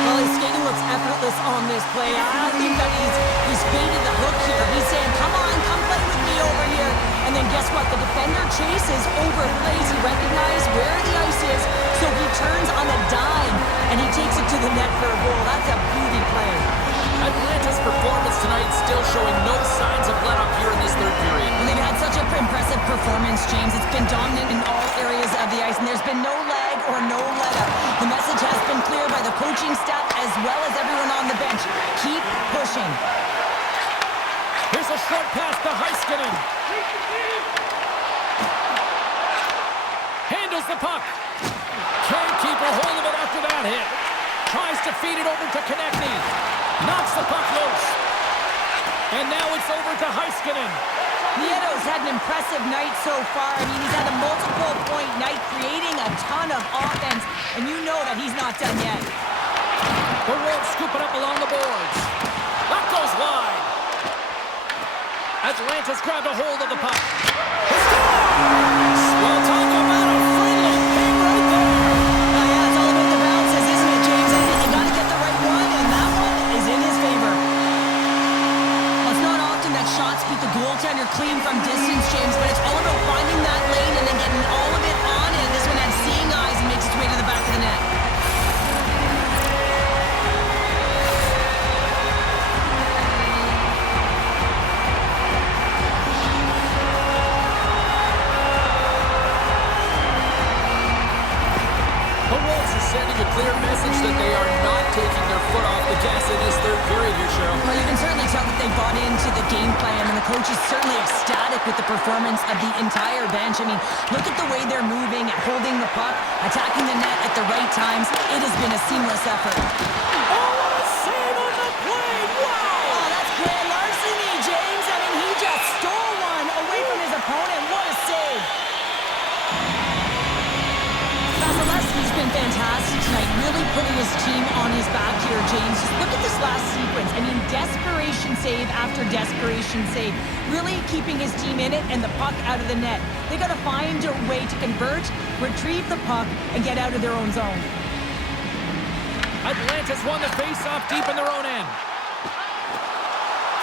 Well, his skating looks effortless on this play. I think that he's baited the hook here. He's saying, come on, come play with me over here. And then guess what? The defender chases, overplays. He recognizes where the ice is, so he turns on a dime, and he takes it to the net for a goal. That's a beauty play. Atlanta's performance tonight still showing no signs of let-up here in this third period. Well, they've had such an impressive performance, James. It's been dominant in all areas of the ice, and there's been no lag or no let-up. The message has been clear by the coaching staff as well as everyone on the bench. Keep pushing. Here's a short pass to Heiskanen. Handles the puck. Can't keep a hold of it after that hit. Tries to feed it over to Konechny. Knocks the puck loose. And now it's over to Heiskanen. Nieto's had an impressive night so far. I mean, he's had a multiple-point night, creating a ton of offense, and you know that he's not done yet. The Wolves scoop it up along the boards. That goes wide. Atlanta's grabbed a hold of the puck. He scores! Well, talk about a friendly game right there. Yeah, it's all about the bounces, isn't it, James? And you got to get the right one, and that one is in his favor. The Wolves are sending a clear message that they are not taking their foot off the gas in this third period here, Cheryl. Well, you can certainly tell that they bought into the game plan, and the coach is certainly ecstatic with the performance of the entire bench. I mean, look at the way they're moving, holding the puck, attacking the net at the right times. It has been a seamless effort. Oh, what a save on the play! Wow! Oh, that's grand larceny, James. I mean, he just stole one away from his opponent. What a save. He's been fantastic tonight, really putting his team on his back here, James. Just look at this last sequence. I mean, desperation save after desperation save. Really keeping his team in it and the puck out of the net. They got to find a way to convert, retrieve the puck, and get out of their own zone. Atlanta's won the face-off deep in their own end.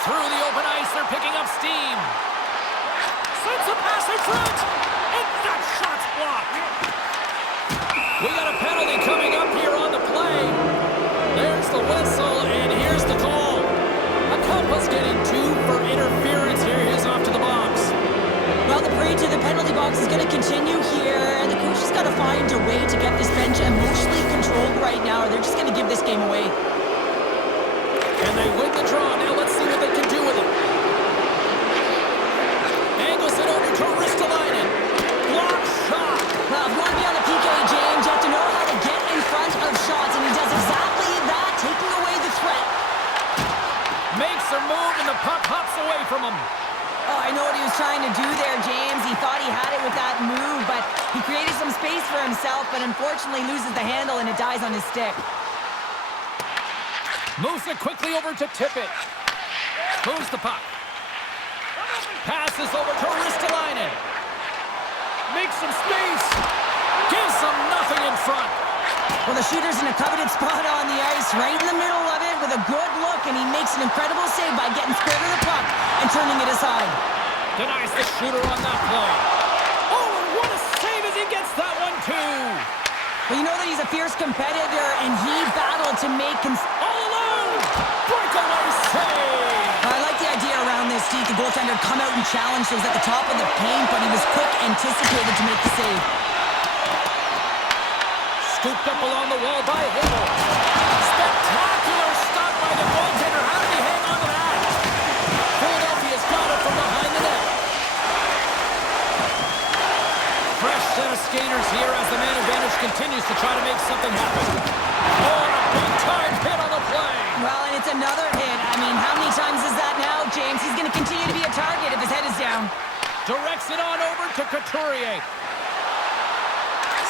Through the open ice, they're picking up steam. Sends a pass in front, and that shot's blocked. We got a penalty coming up here on the play. There's the whistle, and here's the call. Acampa's getting 2 for interference here. He's off to the box. Well, the parade to the penalty box is going to continue here, and the coach has got to find a way to get this bench emotionally controlled right now, or they're just going to give this game away. And they win the draw. Now let's see what they can do with it. Angles it over to Ristolainen. Block shot. Well, if you want to be on the PK, James, you have to know how to get in front of shots, and he does exactly that, taking away the threat. Makes a move, and the puck hops away from him. Oh, I know what he was trying to do there, James. He thought he had it with that move, but he created some space for himself, but unfortunately loses the handle, and it dies on his stick. Moves it quickly over to Tippett. Moves the puck. Passes over to Ristolainen. Makes some space. Gives them nothing in front. Well, the shooter's in a coveted spot on the ice, right in the middle of it with a good look, and he makes an incredible save by getting square to the puck and turning it aside. Denies the shooter on that play. Oh, and what a save as he gets that one, too. Well, you know that he's a fierce competitor, and he battled to make... All alone! Breakaway save! I like the idea around this, Steve. The goaltender come out and challenge those at the top of the paint, but he was quick, anticipated to make the save. Scooped up along the wall by Hill. Spectacular stop by the goaltender. How did he hang on to that? Philadelphia's got it from behind the net. Fresh set of skaters here as the man advantage continues to try to make something happen. Oh, and a big-time hit on the play. Well, and it's another hit. I mean, how many times is that now, James? He's going to continue to be a target if his head is down. Directs it on over to Couturier.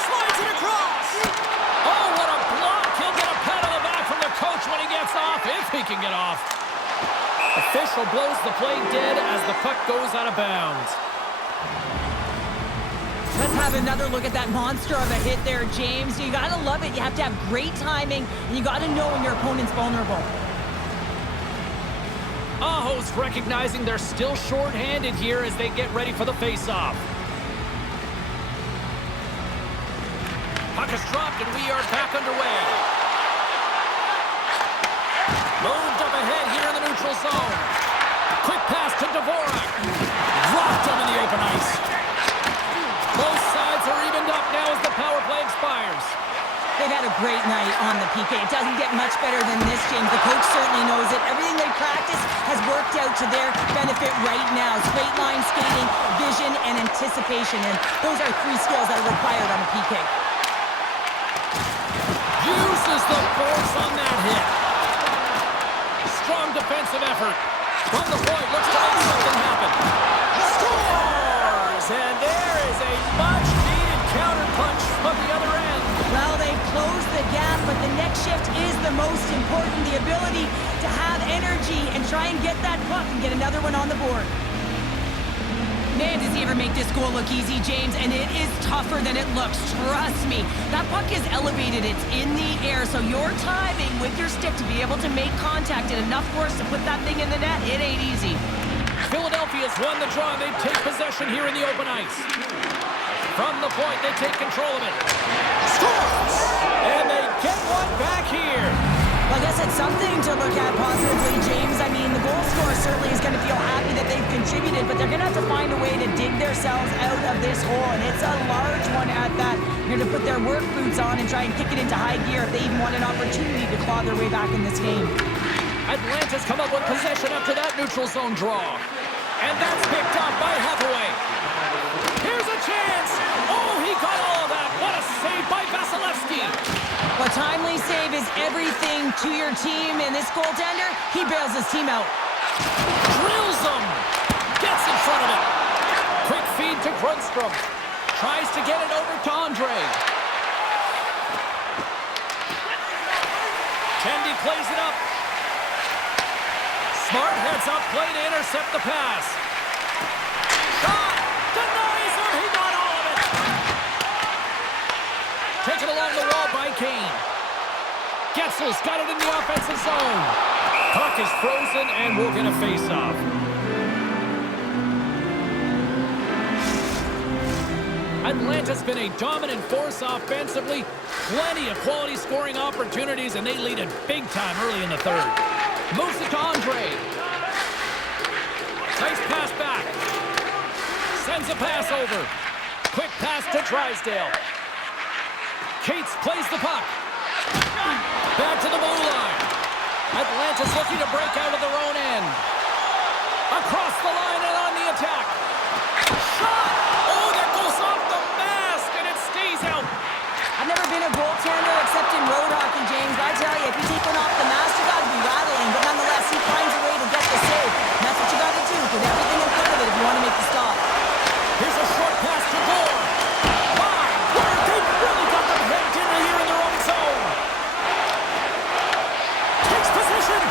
Slides it across. Oh, what a block. He'll get a pat on the back from the coach when he gets off, if he can get off. Official blows the play dead as the puck goes out of bounds. Let's have another look at that monster of a hit there, James. You got to love it. You have to have great timing, and you got to know when your opponent's vulnerable. Aho's recognizing they're still short-handed here as they get ready for the face-off. Puck is dropped, and we are back underway. Moved up ahead here in the neutral zone. Quick pass to Dvorak. Dropped him in the open ice. Both sides are evened up now as the power play expires. They've had a great night on the PK. It doesn't get much better than this, James. The coach certainly knows it. Everything they practice has worked out to their benefit right now. Straight line skating, vision, and anticipation. And those are 3 skills that are required on the PK. Uses the force on that hit. Strong defensive effort. From the point, looks to make something happen. Scores! And there is a much-needed counterpunch from the other end. Well, they've closed the gap, but the next shift is the most important. The ability to have energy and try and get that puck and get another one on the board. Man, does he ever make this goal look easy, James, and it is tougher than it looks. Trust me. That puck is elevated. It's in the air, so your timing with your stick to be able to make contact and enough force to put that thing in the net, it ain't easy. Philadelphia's won the draw, and they take possession here in the open ice. From the point, they take control of it. Scores! And they get one back here. Well, I guess it's something to look at positively, James. I mean, the goal scorer certainly is going to feel happy that they've contributed, but they're going to have to find a way to dig themselves out of this hole, and it's a large one at that. They're going to put their work boots on and try and kick it into high gear if they even want an opportunity to claw their way back in this game. Atlanta's come up with possession after that neutral zone draw. And that's picked up by Hathaway. Here's a chance. Oh, he got all of that. What a save by Vasilevsky. A timely save is everything to your team, and this goaltender, he bails his team out. Drills him. Gets in front of it. Quick feed to Grundstrom. Tries to get it over to Andre. Kendi plays it up. Smart heads up play to intercept the pass. Shot! Denies him! He got all of it! Taken along the wall by Kane. Getzel's got it in the offensive zone. Puck is frozen and we're going to face off. Atlanta's been a dominant force offensively. Plenty of quality scoring opportunities, and they lead it big time early in the third. Moves it to Andre. Nice pass back. Sends a pass over. Quick pass to Drysdale. Cates plays the puck. Back to the blue line. Atlanta's looking to break out of their own end. Across the line and on the attack. Shot! Oh, that goes off the mask, and it stays out. I've never been a goaltender except in road hockey, James. I tell you, if you take one off the mask, you got to be rattling. But nonetheless, he finds a way to get the save. And that's what you got to do. Put everything in front of it if you want to make the stop. Here's a short pass to Gore. My word, they really got them headed in here in their own zone. Takes position.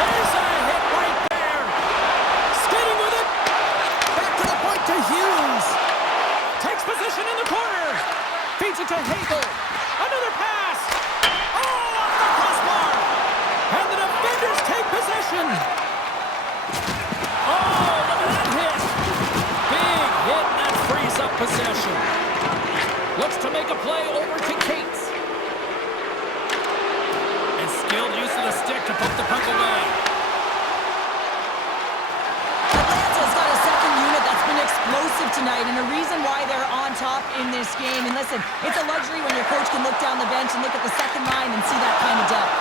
There's a hit right there. Skating with it. Back to the point to Hughes. Takes position in the corner. Feeds it to Hagel. Another pass. Oh, off the crossbar. And the defenders take possession. Oh, look at that hit. Big hit, and that frees up possession. Looks to make a play over to Cates. And skilled use of the stick to poke the puck away. Atlanta's got a second unit that's been explosive tonight, and a reason why they're on top in this game. And listen, it's a luxury when your coach can look down the bench and look at the second line and see that kind of depth.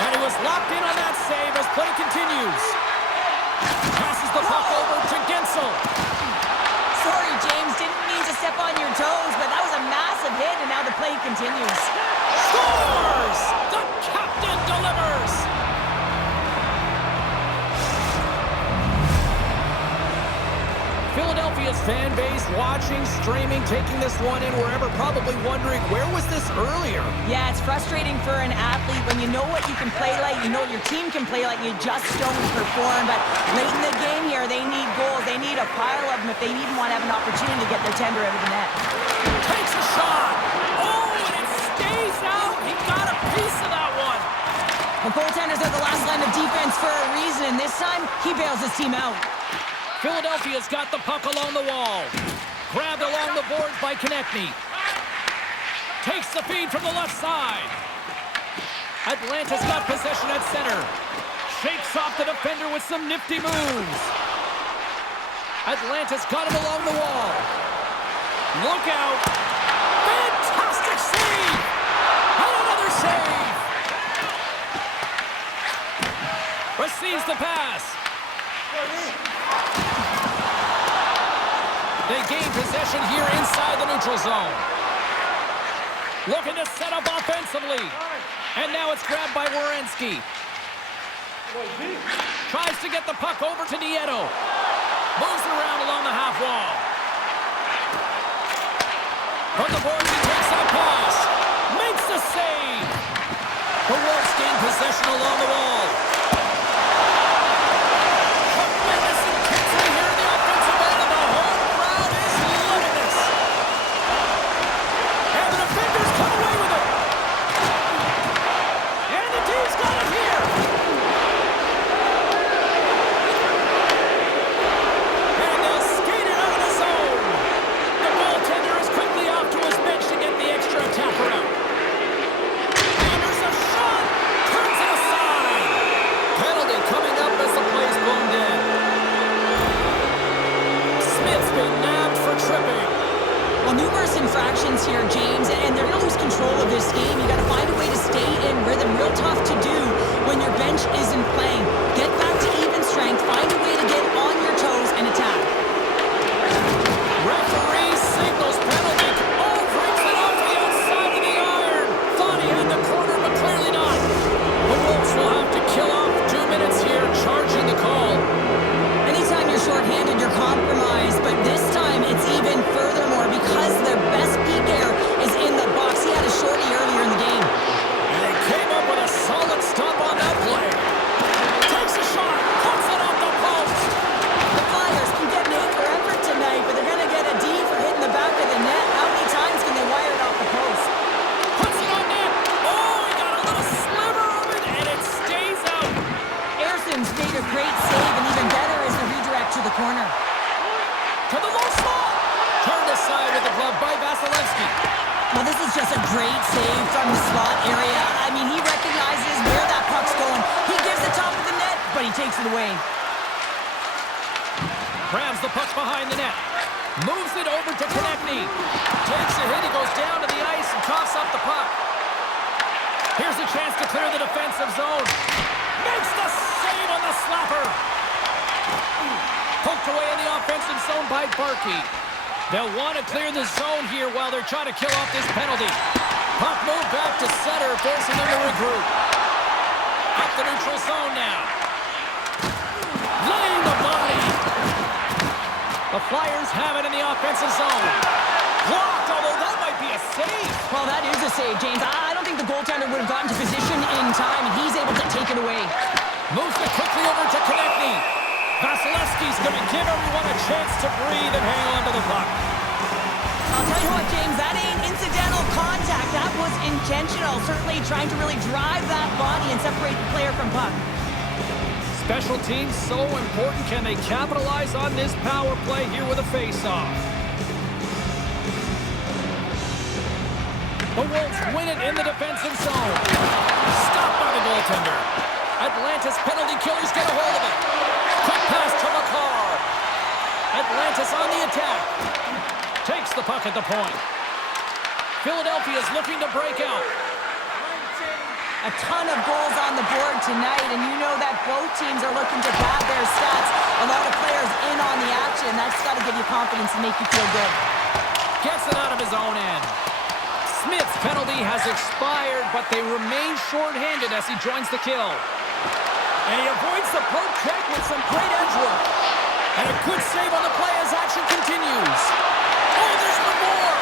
And he was locked in on that save as play continues. Passes the puck over to Gensel. Sorry, James, didn't mean to step on your toes, but that was a massive hit, and now the play continues. Scores! The captain delivers! Philadelphia's fan base watching, streaming, taking this one in wherever, probably wondering, where was this earlier? Yeah, it's frustrating for an athlete when you know what you can play like, you know what your team can play like, you just don't perform. But late in the game here, they need goals. They need a pile of them if they even want to have an opportunity to get their tender out of the net. Takes a shot. Oh, and it stays out. He got a piece of that one. The goaltenders are the last line of defense for a reason, and this time, he bails his team out. Philadelphia's got the puck along the wall. Grabbed along the boards by Konechny. Takes the feed from the left side. Atlanta's got possession at center. Shakes off the defender with some nifty moves. Atlanta's got him along the wall. Look out. Fantastic save. And another save. Receives the pass. They gain possession here inside the neutral zone. Looking to set up offensively. And now it's grabbed by Werenski. Tries to get the puck over to Nieto. Moves it around along the half wall. From the boards, he takes that pass. Makes the save. The Wolves gain possession along the wall. Tremendous intensity here in the offensive end, and the home crowd is loving this. And the defenders come away with it. And the team's got it here. And they'll skate it out of the zone. The goaltender is quickly off to his bench to get the extra attacker out. And there's a shot. Turns it aside. infractions here, James, and they're going to lose control of this game. You got to find a way to stay in rhythm. Real tough to do when your bench isn't playing. Get back to even strength. Find a way to get on your toes and attack. Referee signals penalty. Oh, brings it off the outside of the iron. Thought he had the corner, but clearly not. The Wolves will have to kill off 2 minutes here, charging the call. Anytime you're shorthanded, you're compromised, but this time it's even furthermore because their best PK is in the box. He had a shorty earlier in the game. And he came up with a solid stop on that play. Takes a shot, puts it off the post. The Flyers can get an A for effort tonight, but they're going to get a D for hitting the back of the net. How many times can they wire it off the post? Puts it on net. Oh, he got a little sliver of it, and it stays out. Erson's made a great save, and even better is the redirect to the corner. To the low slot. Turned aside with the glove by Vasilevsky. Well, this is just a great save from the slot area. I mean, he recognizes where that puck's going. He gives the top of the net, but he takes it away. Grabs the puck behind the net. Moves it over to Konechny. Takes a hit. He goes down to the ice and coughs up the puck. Here's a chance to clear the defensive zone. Makes the save on the slapper. Poked away in the offensive zone by Barkey. They'll want to clear the zone here while they're trying to kill off this penalty. Puck moved back to center, forcing them to regroup. Up the neutral zone now. Laying the body. The Flyers have it in the offensive zone. Blocked, although that might be a save. Well, that is a save, James. I don't think the goaltender would have gotten to position in time, and he's able to take it away. Moves it quickly over to Konechny. Vasilevsky's going to give everyone a chance to breathe and hang on to the puck. I'll tell you what, James, that ain't incidental contact. That was intentional. Certainly trying to really drive that body and separate the player from puck. Special teams so important. Can they capitalize on this power play here with a face-off? The Wolves win it in the defensive zone. Stopped by the goaltender. Atlanta's penalty killers get a hold of it. Quick pass to McCarr. Atlantis on the attack. Takes the puck at the point. Philadelphia's looking to break out. A ton of goals on the board tonight, and you know that both teams are looking to pad their stats. A lot of players in on the action. That's got to give you confidence and make you feel good. Gets it out of his own end. Smith's penalty has expired, but they remain shorthanded as he joins the kill. And he avoids the poke check with some great edge work. And a good save on the play as action continues. Oh, there's one more.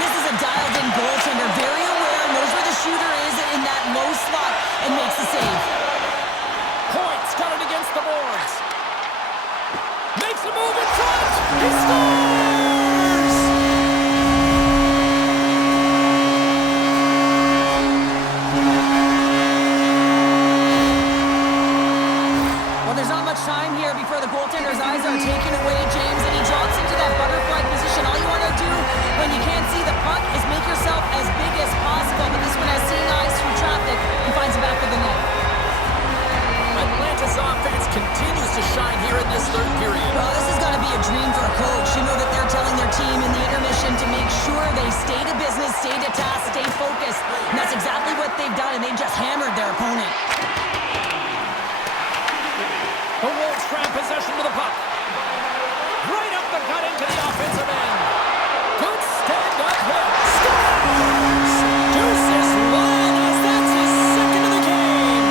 This is a dialed-in goaltender, very aware, knows where the shooter is in that low slot, and makes the save. Points got it against the boards. Makes a move in front. He scores! Well, there's not much time here before the goaltender's eyes are taken away, James, and he drops into that butterfly position. All you want to do when you can't see the puck is make yourself as big as possible, but this one has seen eyes through traffic and finds the back of the net. Atlanta's offense continues to shine here in this third period. Well, this is going to be a dream for a coach. You know that they're telling their team in the intermission to make sure they stay to business, stay to task, stay focused, and that's exactly what they've done, and they've just hammered their opponent. The Wolves grab possession with the puck. Right up the gut into the offensive end. Good stand-up hit. Scores! Deuces one as that's his second of the game.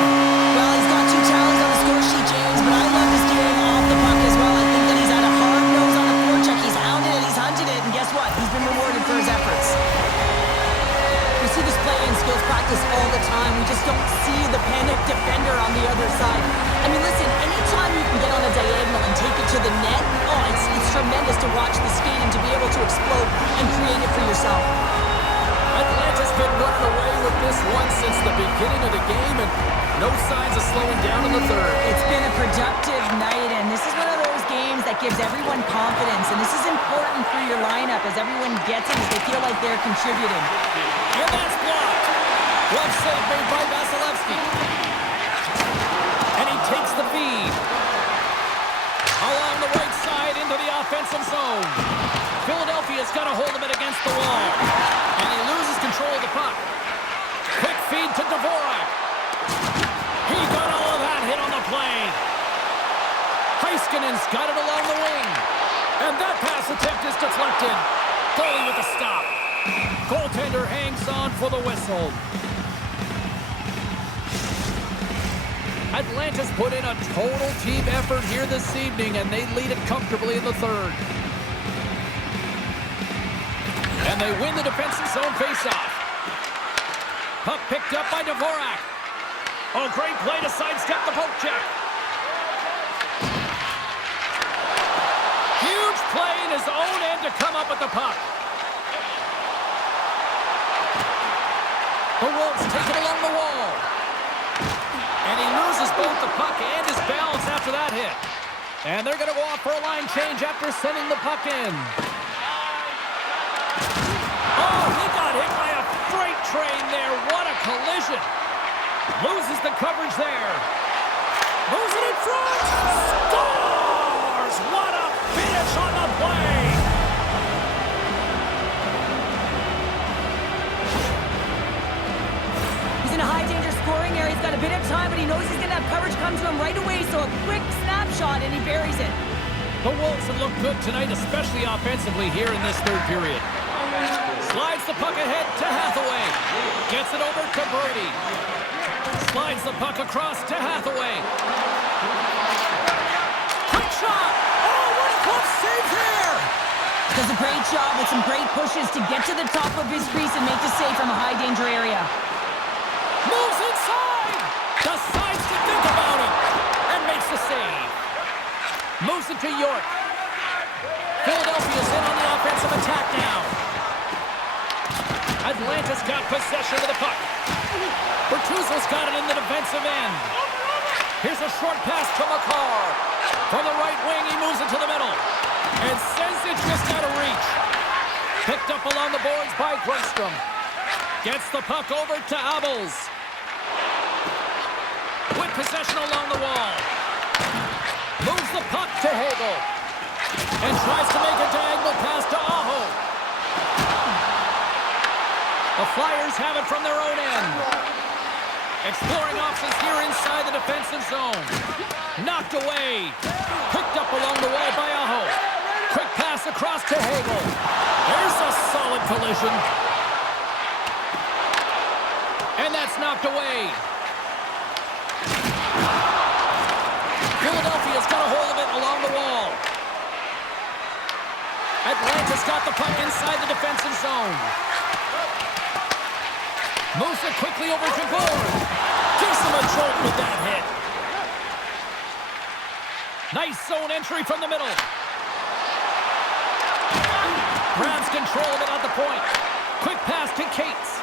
Well, he's got 2 talents on the score sheet, James, but I love his game off the puck as well. I think that he's had a hard nose on the forecheck. He's hounded it, he's hunted it, and guess what? He's been rewarded for his efforts. We see this play in skills practice all the time. We just don't see the panic defender on the other side. I mean, listen, anytime you can get on a diagonal and take it to the net, oh, it's tremendous to watch the skating, to be able to explode and create it for yourself. Atlanta's been running away with this one since the beginning of the game, and no signs of slowing down in the third. It's been a productive night, and this is one of those games that gives everyone confidence, and this is important for your lineup as everyone gets it, as they feel like they're contributing. And that's blocked. Glove save made by Vasilevsky. And he takes the feed. Along the right side into the offensive zone. Philadelphia has got a hold of it against the wall. And he loses control of the puck. Quick feed to Dvorak. He got all of that hit on the play. Heiskanen's got it along the wing. And that pass attempt is deflected. Goalie with the stop. Goaltender hangs on for the whistle. Atlanta's put in a total team effort here this evening, and they lead it comfortably in the third. And they win the defensive zone faceoff. Puck picked up by Dvorak. Oh, great play to sidestep the poke check. Huge play in his own end to come up with the puck. The Wolves take it along the wall. And he loses both the puck and his balance after that hit. And they're going to go off for a line change after sending the puck in. Oh, he got hit by a freight train there. What a collision. Loses the coverage there. Moves it in front. Scores! What a finish on the play. He's in a high-danger scoring area. He's got a bit of time, but he knows he's going to have coverage come to him right away, so a quick snapshot, and he buries it. The Wolves have looked good tonight, especially offensively here in this third period. Slides the puck ahead to Hathaway. Gets it over to Brody. Slides the puck across to Hathaway. Quick shot! Oh, what a close save there! Does a great job with some great pushes to get to the top of his crease and make the save from a high-danger area. Moves inside! Decides to think about it! And makes the save. Moves it to York. Philadelphia's in on the offensive attack now. Atlanta's got possession of the puck. Bertuzzo's got it in the defensive end. Here's a short pass to Makar. From the right wing, he moves it to the middle. And sends it just out of reach. Picked up along the boards by Grundstrom. Gets the puck over to Abels. With possession along the wall. Moves the puck to Hagel. And tries to make a diagonal pass to Aho. The Flyers have it from their own end. Exploring options here inside the defensive zone. Knocked away. Picked up along the wall by Aho. Quick pass across to Hagel. There's a solid collision. And that's knocked away. Philadelphia's got a hold of it along the wall. Atlanta's got the puck inside the defensive zone. Moves it quickly over to Gord. Gives him a jolt with that hit. Nice zone entry from the middle. Grabs control of it at the point. Quick pass to Cates.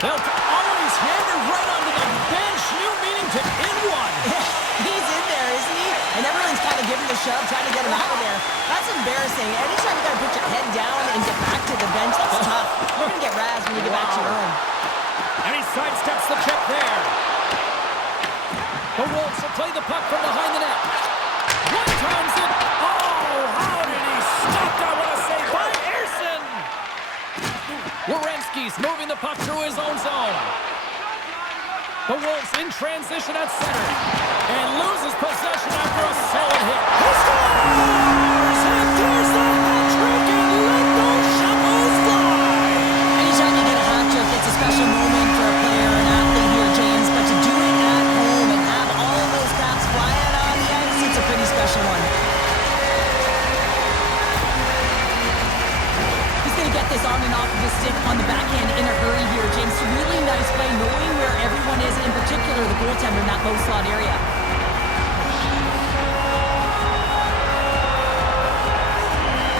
He's handed right onto the bench. New meaning to in one. He's in there, isn't he? And everyone's kind of giving the shove, trying to get him out of there. That's embarrassing. Anytime you got to put your head down and get back to the bench, that's tough. You're going to get razzed when you get back to your own. And he sidesteps the check there. The Wolves will play the puck from behind the net. One times it. Oh, how did he stop that? What a save by Ersson. Werenski's moving the puck through his own zone. The Wolves in transition at center. And loses possession after a solid hit. He scores! And there's the hat-trick and let those shovels fly! Anytime you get a hat trick, it's a special moment for a player or an athlete here, James. But to do it at home and have all of those caps flying on the ice, it's a pretty special one. He's going to get this on and off of his stick on the backhand in a hurry here, James. Really nice play, knowing where everyone is, and in particular the goaltender in that low slot area.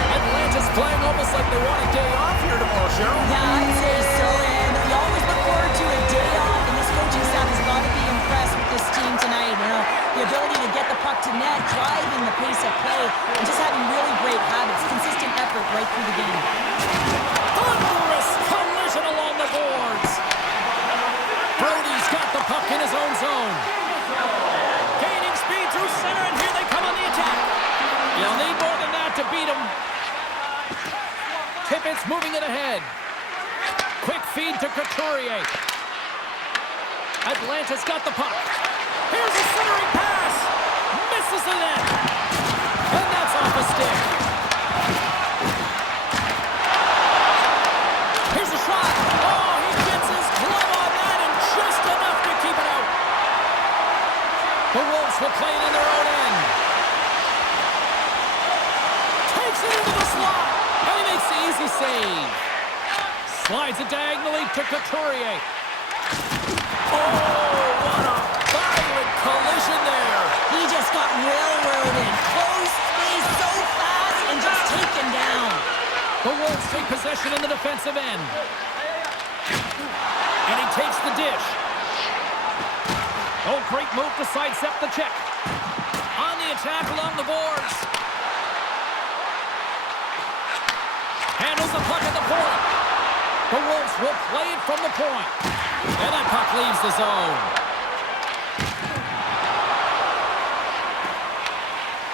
Atlanta's playing almost like they want a day off here tomorrow, Cheryl. Yeah, I'd say so, and we always look forward to a day off, and this coaching staff has got to be impressed with this team tonight. You know, the ability to get the puck to net, driving the pace of play, and just having really great habits, consistent effort right through the game. Thunderous collision along the boards. Brody's got the puck in his own zone. Gaining speed through center, and here they come on the attack. You'll need more than that to beat him. Tippett's moving it ahead. Quick feed to Couturier. Atlanta's got the puck. Here's a centering pass. Misses the net. And that's off a stick. Here's a shot. Oh, he gets his glove on that and just enough to keep it out. The Wolves will play it in their own end. Takes it into the slot. And he makes the easy save. Slides it diagonally to Couturier. Oh, what a violent collision there. He just got railroaded. Close space so fast and just taken down. The Wolves take possession in the defensive end. And he takes the dish. Oh, great move to sidestep the check. On the attack along the boards. Handles the puck at the point. The Wolves will play it from the point. And that puck leaves the zone.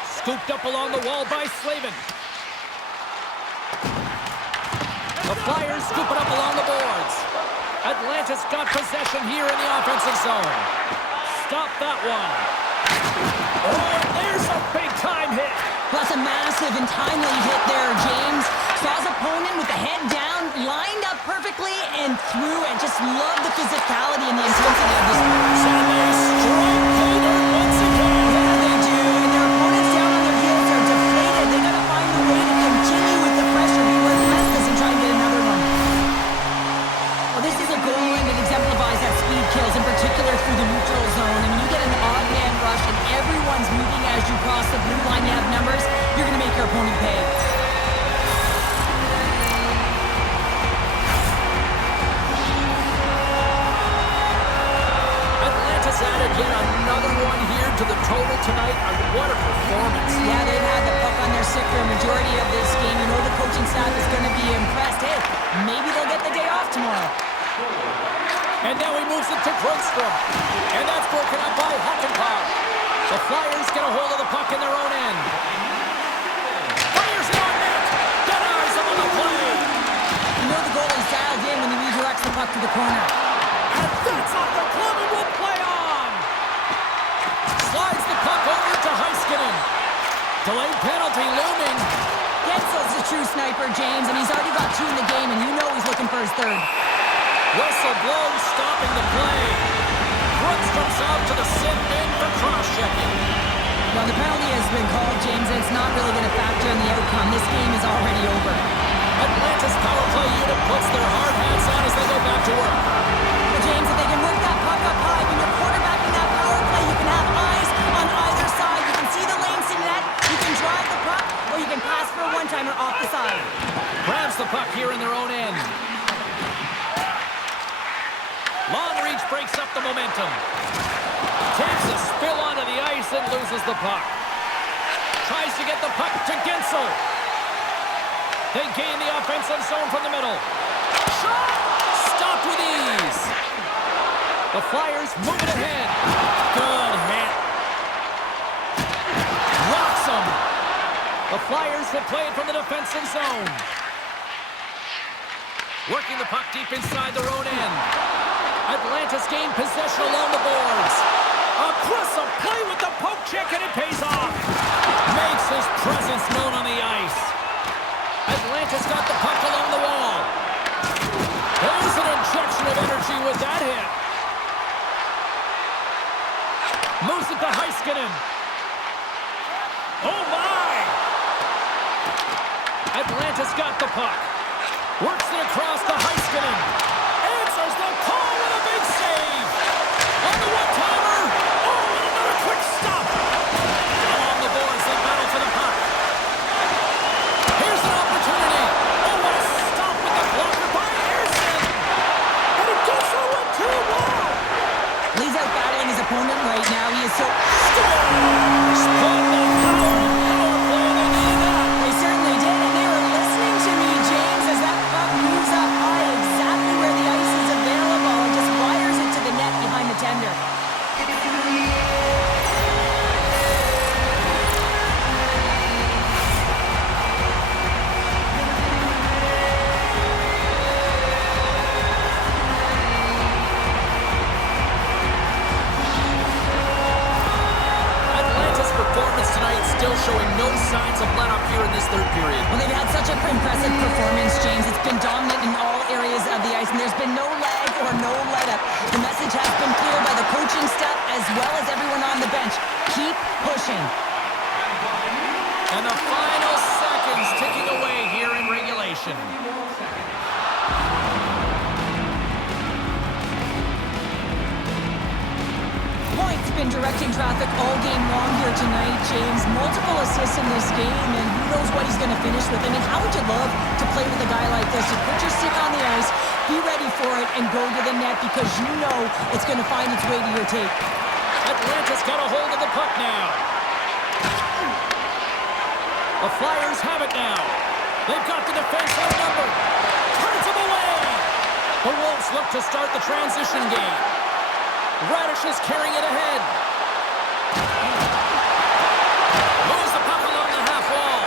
Scooped up along the wall by Slavin. The Flyers scoop it up along the boards. Atlanta's got possession here in the offensive zone. Stop that one. Oh, and there's a big-time hit. That's a massive and timely hit there, James. Saw his opponent with the head down, lined up perfectly, and threw, and just loved the physicality and the intensity of this match. And they strike pay dirt once again. Yeah, they do, and their opponents down on their heels are deflated. They got to find a way to continue with the pressure, be relentless, and try and get another one. Well, this is a goal, and it exemplifies that speed kills, in particular through the neutral zone. I mean, you get an odd man rush, and everyone's moving as you cross the blue line. You have numbers, you're going to make your opponent pay. Added yet another one here to the total tonight. What a performance. Yeah, they've had the puck on their stick for a majority of this game. You know the coaching staff is going to be impressed. Hey, maybe they'll get the day off tomorrow. And now he moves it to Grundstrom. And that's broken up by Hackenpah. The Flyers get a hold of the puck in their own end. Fires it on net. Denies him on the play. You know the goalie's dialed in when he redirects the puck to the corner. And that's off the glove and will play on. Slides the puck over to Heiskanen. Delayed penalty looming. Getzel's a true sniper, James, and he's already got 2 in the game, and you know he's looking for his 3rd. Whistle blows, stopping the play. Grundstrom's out to the sin bin for cross-checking. Well, the penalty has been called, James, and it's not really going to factor in the outcome. This game is already over. Atlanta's power play unit puts their hard hats on as they go back to work. But James, if they can work that puck up high, when you're quarterbacking that power play, you can have eyes on either side. You can see the lanes in net, you can drive the puck, or you can pass for a one-timer off the side. Grabs the puck here in their own end. Long reach breaks up the momentum. Takes a spill onto the ice and loses the puck. Tries to get the puck to Gensel. They gain the offensive zone from the middle. Shot! Stopped with ease. The Flyers move it ahead. Good hit. Rocks them. The Flyers will play it from the defensive zone. Working the puck deep inside their own end. Atlanta's gained possession along the boards. Across the play with the poke check, and it pays off. Makes his presence known on the ice. Atlanta's got the puck along the wall. There's an injection of energy with that hit. Moves it to Heiskanen. Oh, my! Atlanta's got the puck. Works it across to Heiskanen. Answers the call with a big save. On the one-timer. Oh, and another quick stop. Along the boards, they battle for the puck. Here's an opportunity. Oh, what a stop with the blocker by Anderson. And it goes over 2-1. He's out battling his opponent right now. He is so... Scores! From the power play, they needed that. They certainly did, and they were listening to me, James, as that puck moves up high exactly where the ice is available and just wires it to the net behind the tender. period. Well, they've had such an impressive performance, James. It's been dominant in all areas of the ice, and there's been no lag or no let-up. The message has been clear by the coaching staff as well as everyone on the bench. Keep pushing. And the final seconds ticking away here in regulation. Point's been directing traffic all game long here tonight, James. Multiple assists in this game, and who knows what he's going to finish with. I mean, how would you love to play with a guy like this? You put your stick on the ice, be ready for it, and go to the net because you know it's going to find its way to your tape. Atlanta's got a hold of the puck now. The Flyers have it now. They've got the defense outnumbered. Turns them away. The Wolves look to start the transition game. Radish is carrying it ahead. Moves the puck along the half wall.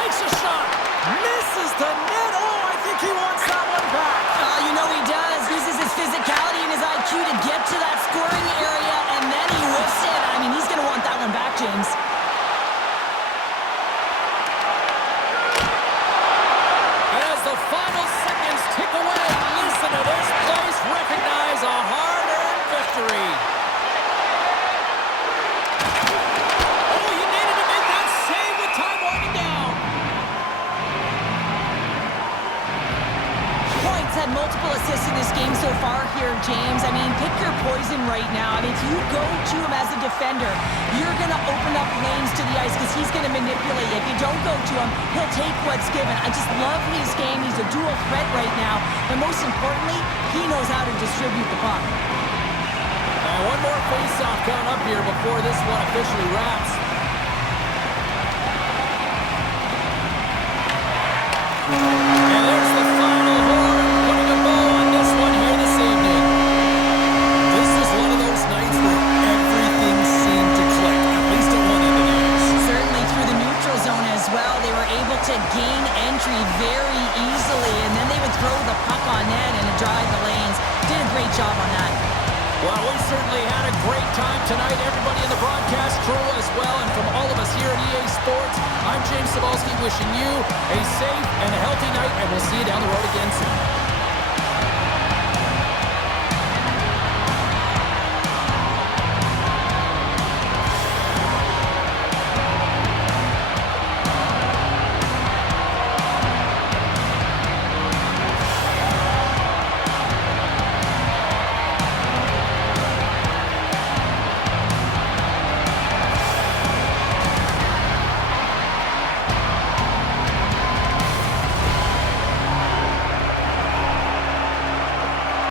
Takes a shot. Misses the net. Oh, I think he wants that one back. You know he does. Uses his physicality and his IQ to get to that scoring area, and then he whiffs it. I mean, he's going to want that one back, James. As the final seconds tick away, listen to this place recognize a hard-earned victory. Oh, he needed to make that save with time winding down. Points had multiple assists in this game so far here, James. I mean, pick your poison right now. I mean, if you go to him as a defender, you're going to open up lanes to the ice because he's going to manipulate you. If you don't go to him, he'll take what's given. I just love his game. He's a dual threat right now. And most importantly, he knows how to distribute the puck. And one more face-off coming up here before this one officially wraps. And there's the final horn, putting a bow on this one here this evening. This is one of those nights where everything seemed to click, at least at one end of the ice. Certainly through the neutral zone as well. They were able to gain entry very easily, and then they would throw the puck on net and drive the lanes. Did a great job on that. Well, we certainly had a great time tonight. Everybody in the broadcast crew as well. And from all of us here at EA Sports, I'm James Cebulski wishing you a safe and healthy night, and we'll see you down the road again soon.